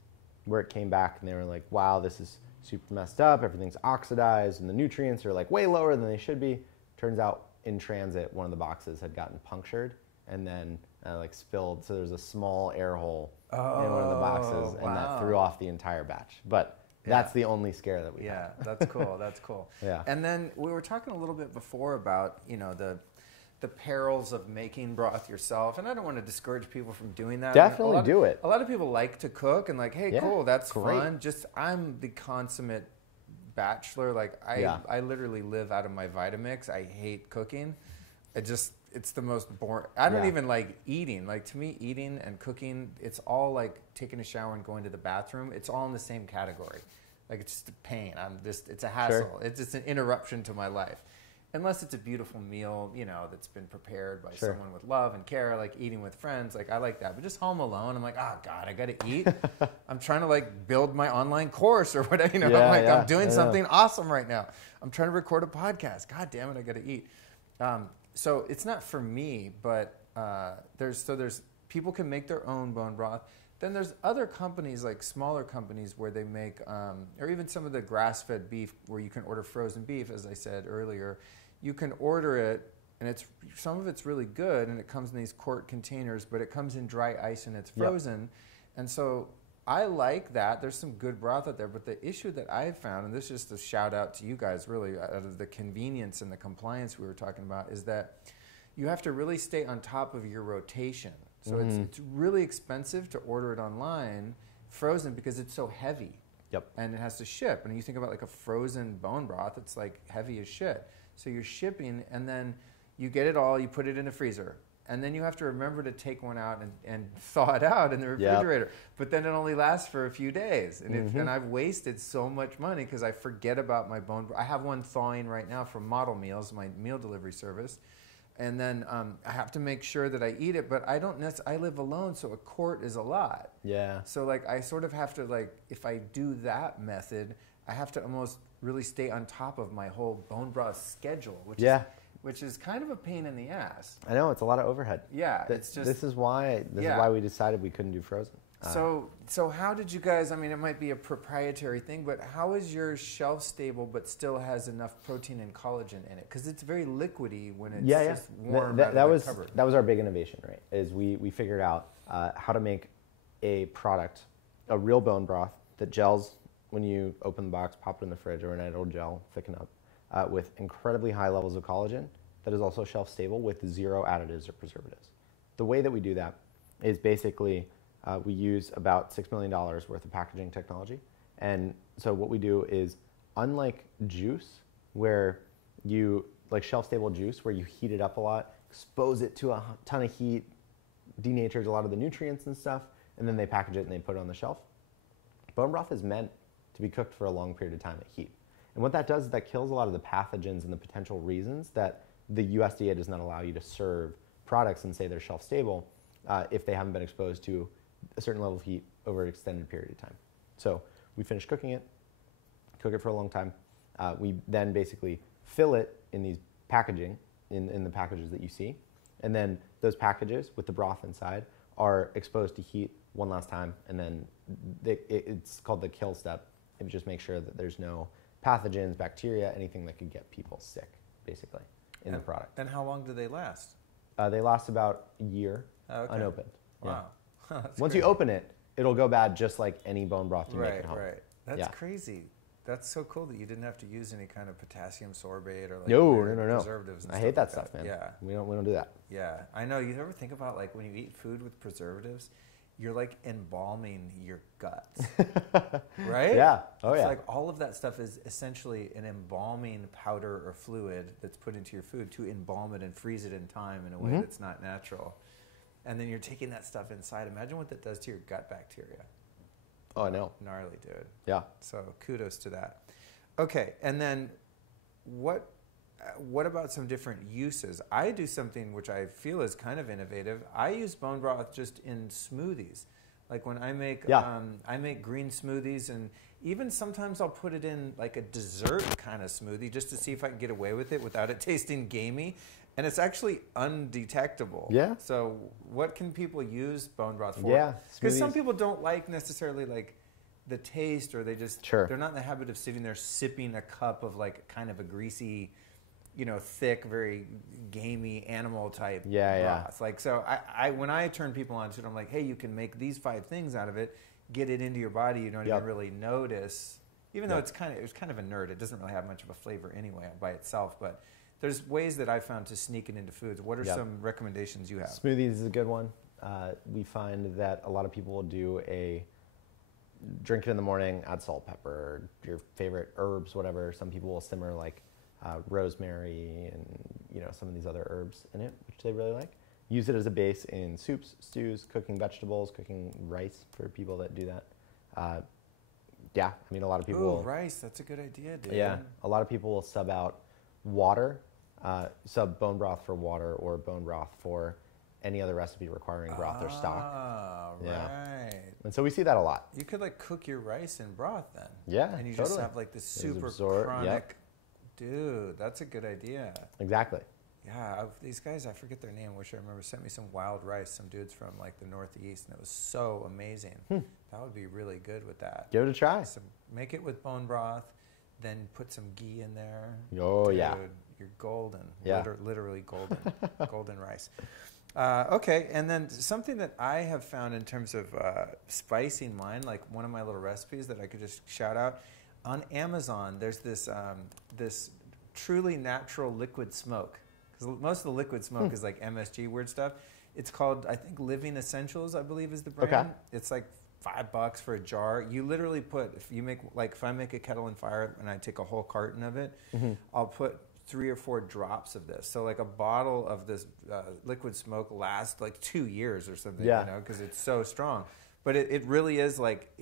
where it came back and they were like, wow, this is super messed up. Everything's oxidized and the nutrients are like way lower than they should be. Turns out in transit, one of the boxes had gotten punctured and then like spilled. So there's a small air hole in one of the boxes and that threw off the entire batch. But that's the only scare that we had. That's cool. That's cool. Yeah. And then we were talking a little bit before about, you know, the perils of making broth yourself. And I don't want to discourage people from doing that. Definitely do it. A lot of people like to cook and like, hey, cool, that's great. fun. Just, I'm the consummate bachelor. Like I literally live out of my Vitamix. I hate cooking. It's the most boring. I don't even like eating. Like to me, eating and cooking, it's all like taking a shower and going to the bathroom. It's all in the same category. Like it's just a pain. It's a hassle. Sure. It's just an interruption to my life. Unless it's a beautiful meal, you know, that's been prepared by someone with love and care, like eating with friends. Like I like that. But just home alone, I'm like, oh God, I got to eat. I'm trying to like build my online course or whatever. You know, I'm doing something awesome right now. I'm trying to record a podcast. God damn it, I got to eat. So it's not for me, but there's people can make their own bone broth. Then there's other companies, like smaller companies, where they make, or even some of the grass-fed beef, where you can order frozen beef, as I said earlier. You can order it, and some of it's really good, and it comes in these quart containers, but it comes in dry ice and it's frozen. And so I like that. There's some good broth out there, but the issue that I've found, and this is just a shout out to you guys, really, out of the convenience and the compliance we were talking about, is that you have to really stay on top of your rotation. So it's really expensive to order it online, frozen, because it's so heavy. Yep. And it has to ship. And you think about like a frozen bone broth, it's like heavy as shit. So you're shipping, and then you get it all, you put it in a freezer. And then you have to remember to take one out and thaw it out in the refrigerator. But then it only lasts for a few days. And I've wasted so much money because I forget about my bone broth. I have one thawing right now from Model Meals, my meal delivery service. And then I have to make sure that I eat it, but I don't I live alone, so a quart is a lot. Yeah. So like I sort of have to, like, if I do that method, I have to almost really stay on top of my whole bone broth schedule, which is kind of a pain in the ass. I know, it's a lot of overhead. Yeah, it's just this is why we decided we couldn't do frozen. So how did you guys, I mean, it might be a proprietary thing, but how is yours shelf stable but still has enough protein and collagen in it? Because it's very liquidy when it's just warm out of the cupboard. That was our big innovation, right? Is we figured out how to make a product, a real bone broth that gels when you open the box, pop it in the fridge overnight, it'll gel, thicken up, with incredibly high levels of collagen that is also shelf stable with 0 additives or preservatives. The way that we do that is basically we use about $6 million worth of packaging technology. And so what we do is, unlike juice, where you, like shelf stable juice, where you heat it up a lot, expose it to a ton of heat, denatures a lot of the nutrients and stuff, and then they package it and they put it on the shelf. Bone broth is meant to be cooked for a long period of time at heat. And what that does is that kills a lot of the pathogens and the potential reasons that the USDA does not allow you to serve products and say they're shelf stable if they haven't been exposed to a certain level of heat over an extended period of time. So we finish cooking it, cook it for a long time. We then basically fill it in these packaging, in the packages that you see. And then those packages with the broth inside are exposed to heat one last time. And then it's called the kill step. It just makes sure that there's no pathogens, bacteria, anything that could get people sick, basically, in the product. And how long do they last? They last about a year, unopened. Wow. Yeah. Once you open it, it'll go bad just like any bone broth you make at home. Right. That's crazy. That's so cool that you didn't have to use any kind of potassium sorbate or like no. preservatives. I hate that stuff, man. Yeah. We don't do that. Yeah. I know. You ever think about, like, when you eat food with preservatives, you're like embalming your guts, right? Yeah. It's like all of that stuff is essentially an embalming powder or fluid that's put into your food to embalm it and freeze it in time in a way that's not natural. And then you're taking that stuff inside. Imagine what that does to your gut bacteria. Oh, I know. Gnarly, dude. Yeah. So kudos to that. Okay, and then what about some different uses? I do something which I feel is kind of innovative. I use bone broth just in smoothies. Like when I make green smoothies, and even sometimes I'll put it in like a dessert kind of smoothie just to see if I can get away with it without it tasting gamey. And it's actually undetectable. Yeah. So what can people use bone broth for? Yeah. Because some people don't like necessarily like the taste, or they just, they're not in the habit of sitting there sipping a cup of like kind of a greasy, you know, thick, very gamey animal type broth. Like, so I when I turn people onto it, I'm like, hey, you can make these 5 things out of it, get it into your body, you don't even really notice, even though it's kind of inert. It doesn't really have much of a flavor anyway by itself, but there's ways that I found to sneak it into foods. What are some recommendations you have? Smoothies is a good one. We find that a lot of people will do a drink it in the morning, add salt, pepper, your favorite herbs, whatever. Some people will simmer like rosemary and, you know, some of these other herbs in it, which they really like. Use it as a base in soups, stews, cooking vegetables, cooking rice for people that do that. Yeah, I mean, a lot of people. Rice, that's a good idea, dude. Yeah, a lot of people will sub out water, sub bone broth for water, or bone broth for any other recipe requiring broth or stock. Oh, right. And so we see that a lot. You could like cook your rice in broth then. Yeah, and you just have like this super chronic. Dude, that's a good idea. Exactly. Yeah, these guys, I forget their name, wish I remember, sent me some wild rice, some dudes from like the Northeast, and it was so amazing. That would be really good with that. Give it a try. Make it with bone broth, then put some ghee in there. Oh, dude, yeah. You're golden. Yeah. Literally golden. Golden rice. Okay, and then something that I have found in terms of spicing mine, like one of my little recipes that I could just shout out, on Amazon, there's this this truly natural liquid smoke. Because most of the liquid smoke is like MSG weird stuff. It's called, I think, Living Essentials, I believe is the brand. Okay. It's like $5 for a jar. You literally put, if I make a kettle and fire and I take a whole carton of it, I'll put 3 or 4 drops of this. So like a bottle of this liquid smoke lasts like 2 years or something, you know, because it's so strong. But it really is like,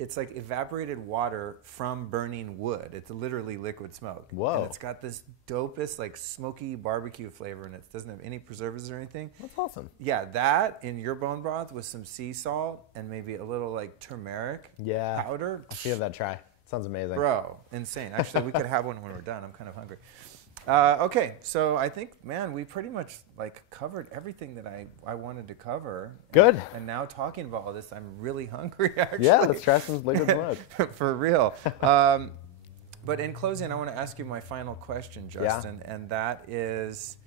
it's like evaporated water from burning wood. It's literally liquid smoke. Whoa. And it's got this dopest, like smoky barbecue flavor, and it doesn't have any preservatives or anything. That's awesome. Yeah, that in your bone broth with some sea salt and maybe a little like turmeric powder. I'll give that a try. Sounds amazing. Bro, insane. Actually, we could have one when we're done. I'm kind of hungry. Okay, so I think, man, we pretty much like covered everything that I wanted to cover. Good. And now talking about all this, I'm really hungry, actually. Yeah, let's try some liquid smoke. For real. But in closing, I want to ask you my final question, Justin, and that is,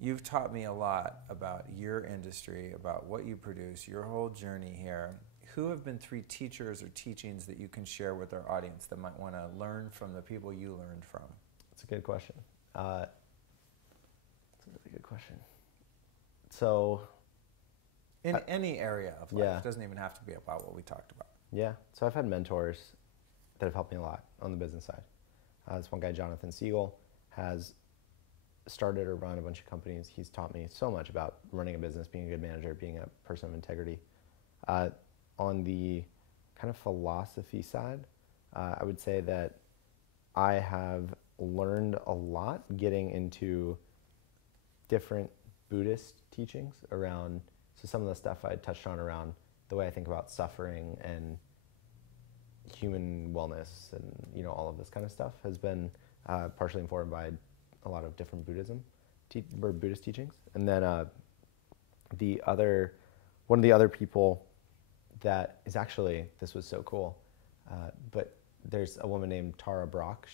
you've taught me a lot about your industry, about what you produce, your whole journey here. Who have been 3 teachers or teachings that you can share with our audience that might want to learn from the people you learned from? That's a good question. That's a really good question. So, in any area of life, it doesn't even have to be about what we talked about. Yeah. So I've had mentors that have helped me a lot on the business side. This one guy, Jonathan Siegel, has started or run a bunch of companies. He's taught me so much about running a business, being a good manager, being a person of integrity. On the kind of philosophy side, I would say that I have learned a lot getting into different Buddhist teachings around, so some of the stuff I touched on around the way I think about suffering and human wellness and, you know, all of this kind of stuff has been partially informed by a lot of different Buddhist teachings. And then one of the other people that is actually, this was so cool, but there's a woman named Tara Brach.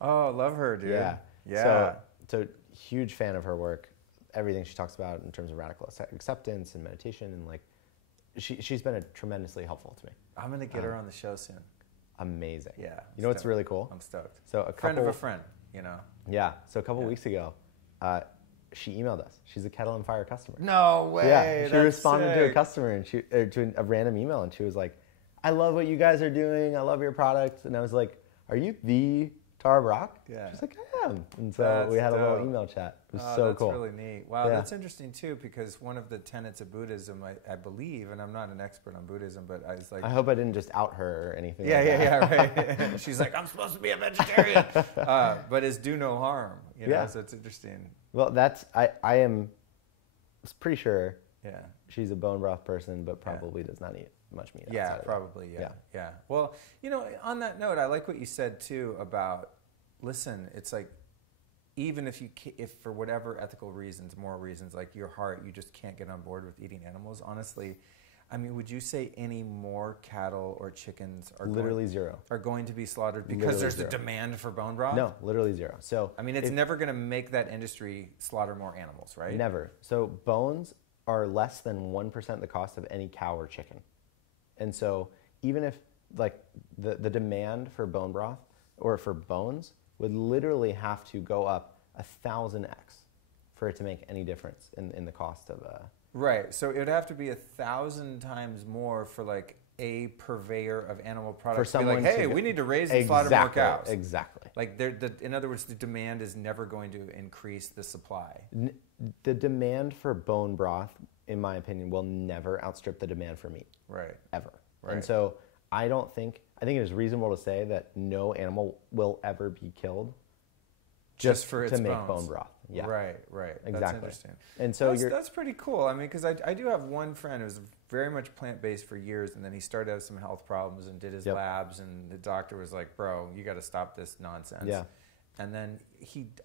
Oh, love her, dude. Yeah. So huge fan of her work. Everything she talks about in terms of radical acceptance and meditation, and like, she's been tremendously helpful to me. I'm gonna get her on the show soon. Amazing. Yeah. You know what's really cool? I'm stoked. So a friend of a friend, you know. Yeah. So a couple weeks ago, she emailed us. She's a Kettle and Fire customer. No way. Yeah. She responded to a sick. customer and to a random email, and she was like, "I love what you guys are doing. I love your product." And I was like, "Are you the Tara Brach?" Yeah. She's like, "I am." And so we had a little email chat. It was so cool. That's really neat. Wow, that's interesting too, because one of the tenets of Buddhism, I believe, and I'm not an expert on Buddhism, but I was like, I hope I didn't just out her or anything. Right. She's like, I'm supposed to be a vegetarian, but is do no harm. You know, so it's interesting. Well, I am pretty sure Yeah. She's a bone broth person, but probably does not eat much meat. Yeah, outside probably. of that. Yeah. Well, on that note, I like what you said too about, listen, it's like, even if for whatever ethical reasons, moral reasons, like your heart, you just can't get on board with eating animals. Honestly, I mean, would you say any more cattle or chickens are zero are going to be slaughtered because literally there's zero. a demand for bone broth? No, literally zero. So I mean, it's never going to make that industry slaughter more animals, right? Never. So bones are less than 1% the cost of any cow or chicken. And so even if like the demand for bone broth or for bones would literally have to go up 1,000x for it to make any difference in the cost of Right. So it would have to be 1,000 times more for like a purveyor of animal products for to be like, hey, we need to raise and slaughter more cows. Exactly. Like in other words, the demand is never going to increase the supply. The demand for bone broth, in my opinion, will never outstrip the demand for meat. Right. Ever. Right. And so I think it is reasonable to say that no animal will ever be killed just for its to make bones. bone broth. Yeah. Right. Exactly. That's interesting. And so that's pretty cool. I mean, because I do have one friend who was very much plant-based for years, and then he started to have some health problems and did his labs, and the doctor was like, bro, you got to stop this nonsense. Yeah. And then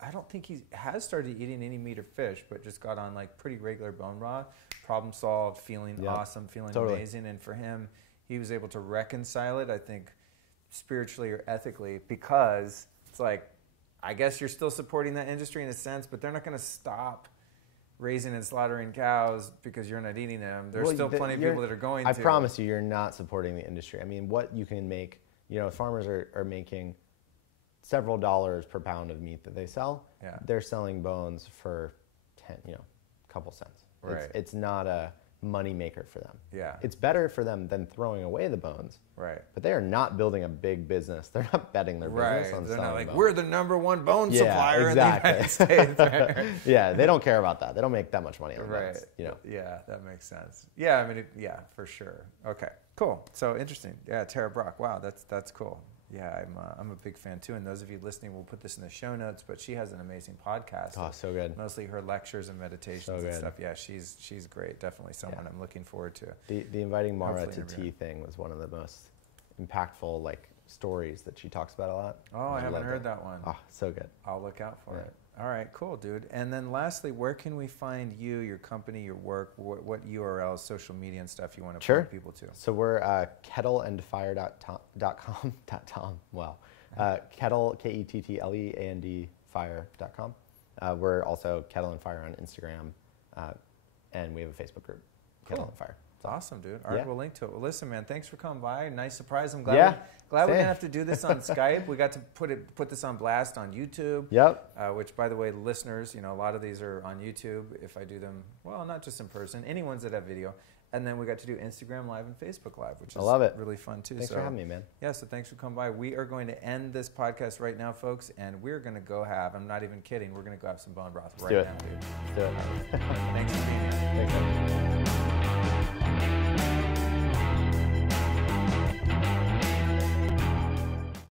I don't think he has started eating any meat or fish, but just got on like pretty regular bone broth, problem solved, feeling awesome, feeling amazing. And for him, he was able to reconcile it, I think, spiritually or ethically, because it's like, I guess you're still supporting that industry in a sense, but they're not going to stop raising and slaughtering cows because you're not eating them. There's still plenty of people that are going to. I promise you, you're not supporting the industry. I mean, what you can make, farmers are making several dollars per pound of meat that they sell. Yeah. They're selling bones for a couple cents. Right. It's not a money maker for them. Yeah. It's better for them than throwing away the bones. Right. But they are not building a big business. They're not betting their business on They're selling not like, bones. we're the #1 bone supplier in the United States. Yeah, they don't care about that. They don't make that much money on bones. Yeah, that makes sense. Yeah, I mean, for sure. Okay, cool. So interesting. Yeah, Tara Brock. Wow, that's cool. Yeah, I'm a big fan too. And those of you listening, we'll put this in the show notes. But she has an amazing podcast. Oh, so good. Mostly her lectures and meditations and stuff. Yeah, she's great. Definitely someone I'm looking forward to. The inviting Mara to tea thing was one of the most impactful stories that she talks about a lot. Oh, I haven't heard that one. Oh, so good. I'll look out for it. All right, cool, dude. And then lastly, where can we find you, your company, your work, what URLs, social media and stuff you want to point people to? So we're kettleandfire.com. Wow. Kettle, KETTLEAND fire.com. We're also Kettle and Fire on Instagram, and we have a Facebook group, Kettle and Fire. Awesome, dude. All right, we'll link to it. Well, listen, man, thanks for coming by. Nice surprise. I'm glad we're going to have to do this on Skype. We got to put this on blast on YouTube. Yep. Which, by the way, listeners, a lot of these are on YouTube if I do them, well, not just in person, any ones that have video. And then we got to do Instagram Live and Facebook Live, which is really fun, too. Thanks for having me, man. Yeah, so thanks for coming by. We are going to end this podcast right now, folks, and we're going to go I'm not even kidding, we're going to go have some bone broth right now, dude. Let's do it. Thanks for being here. Thanks, man.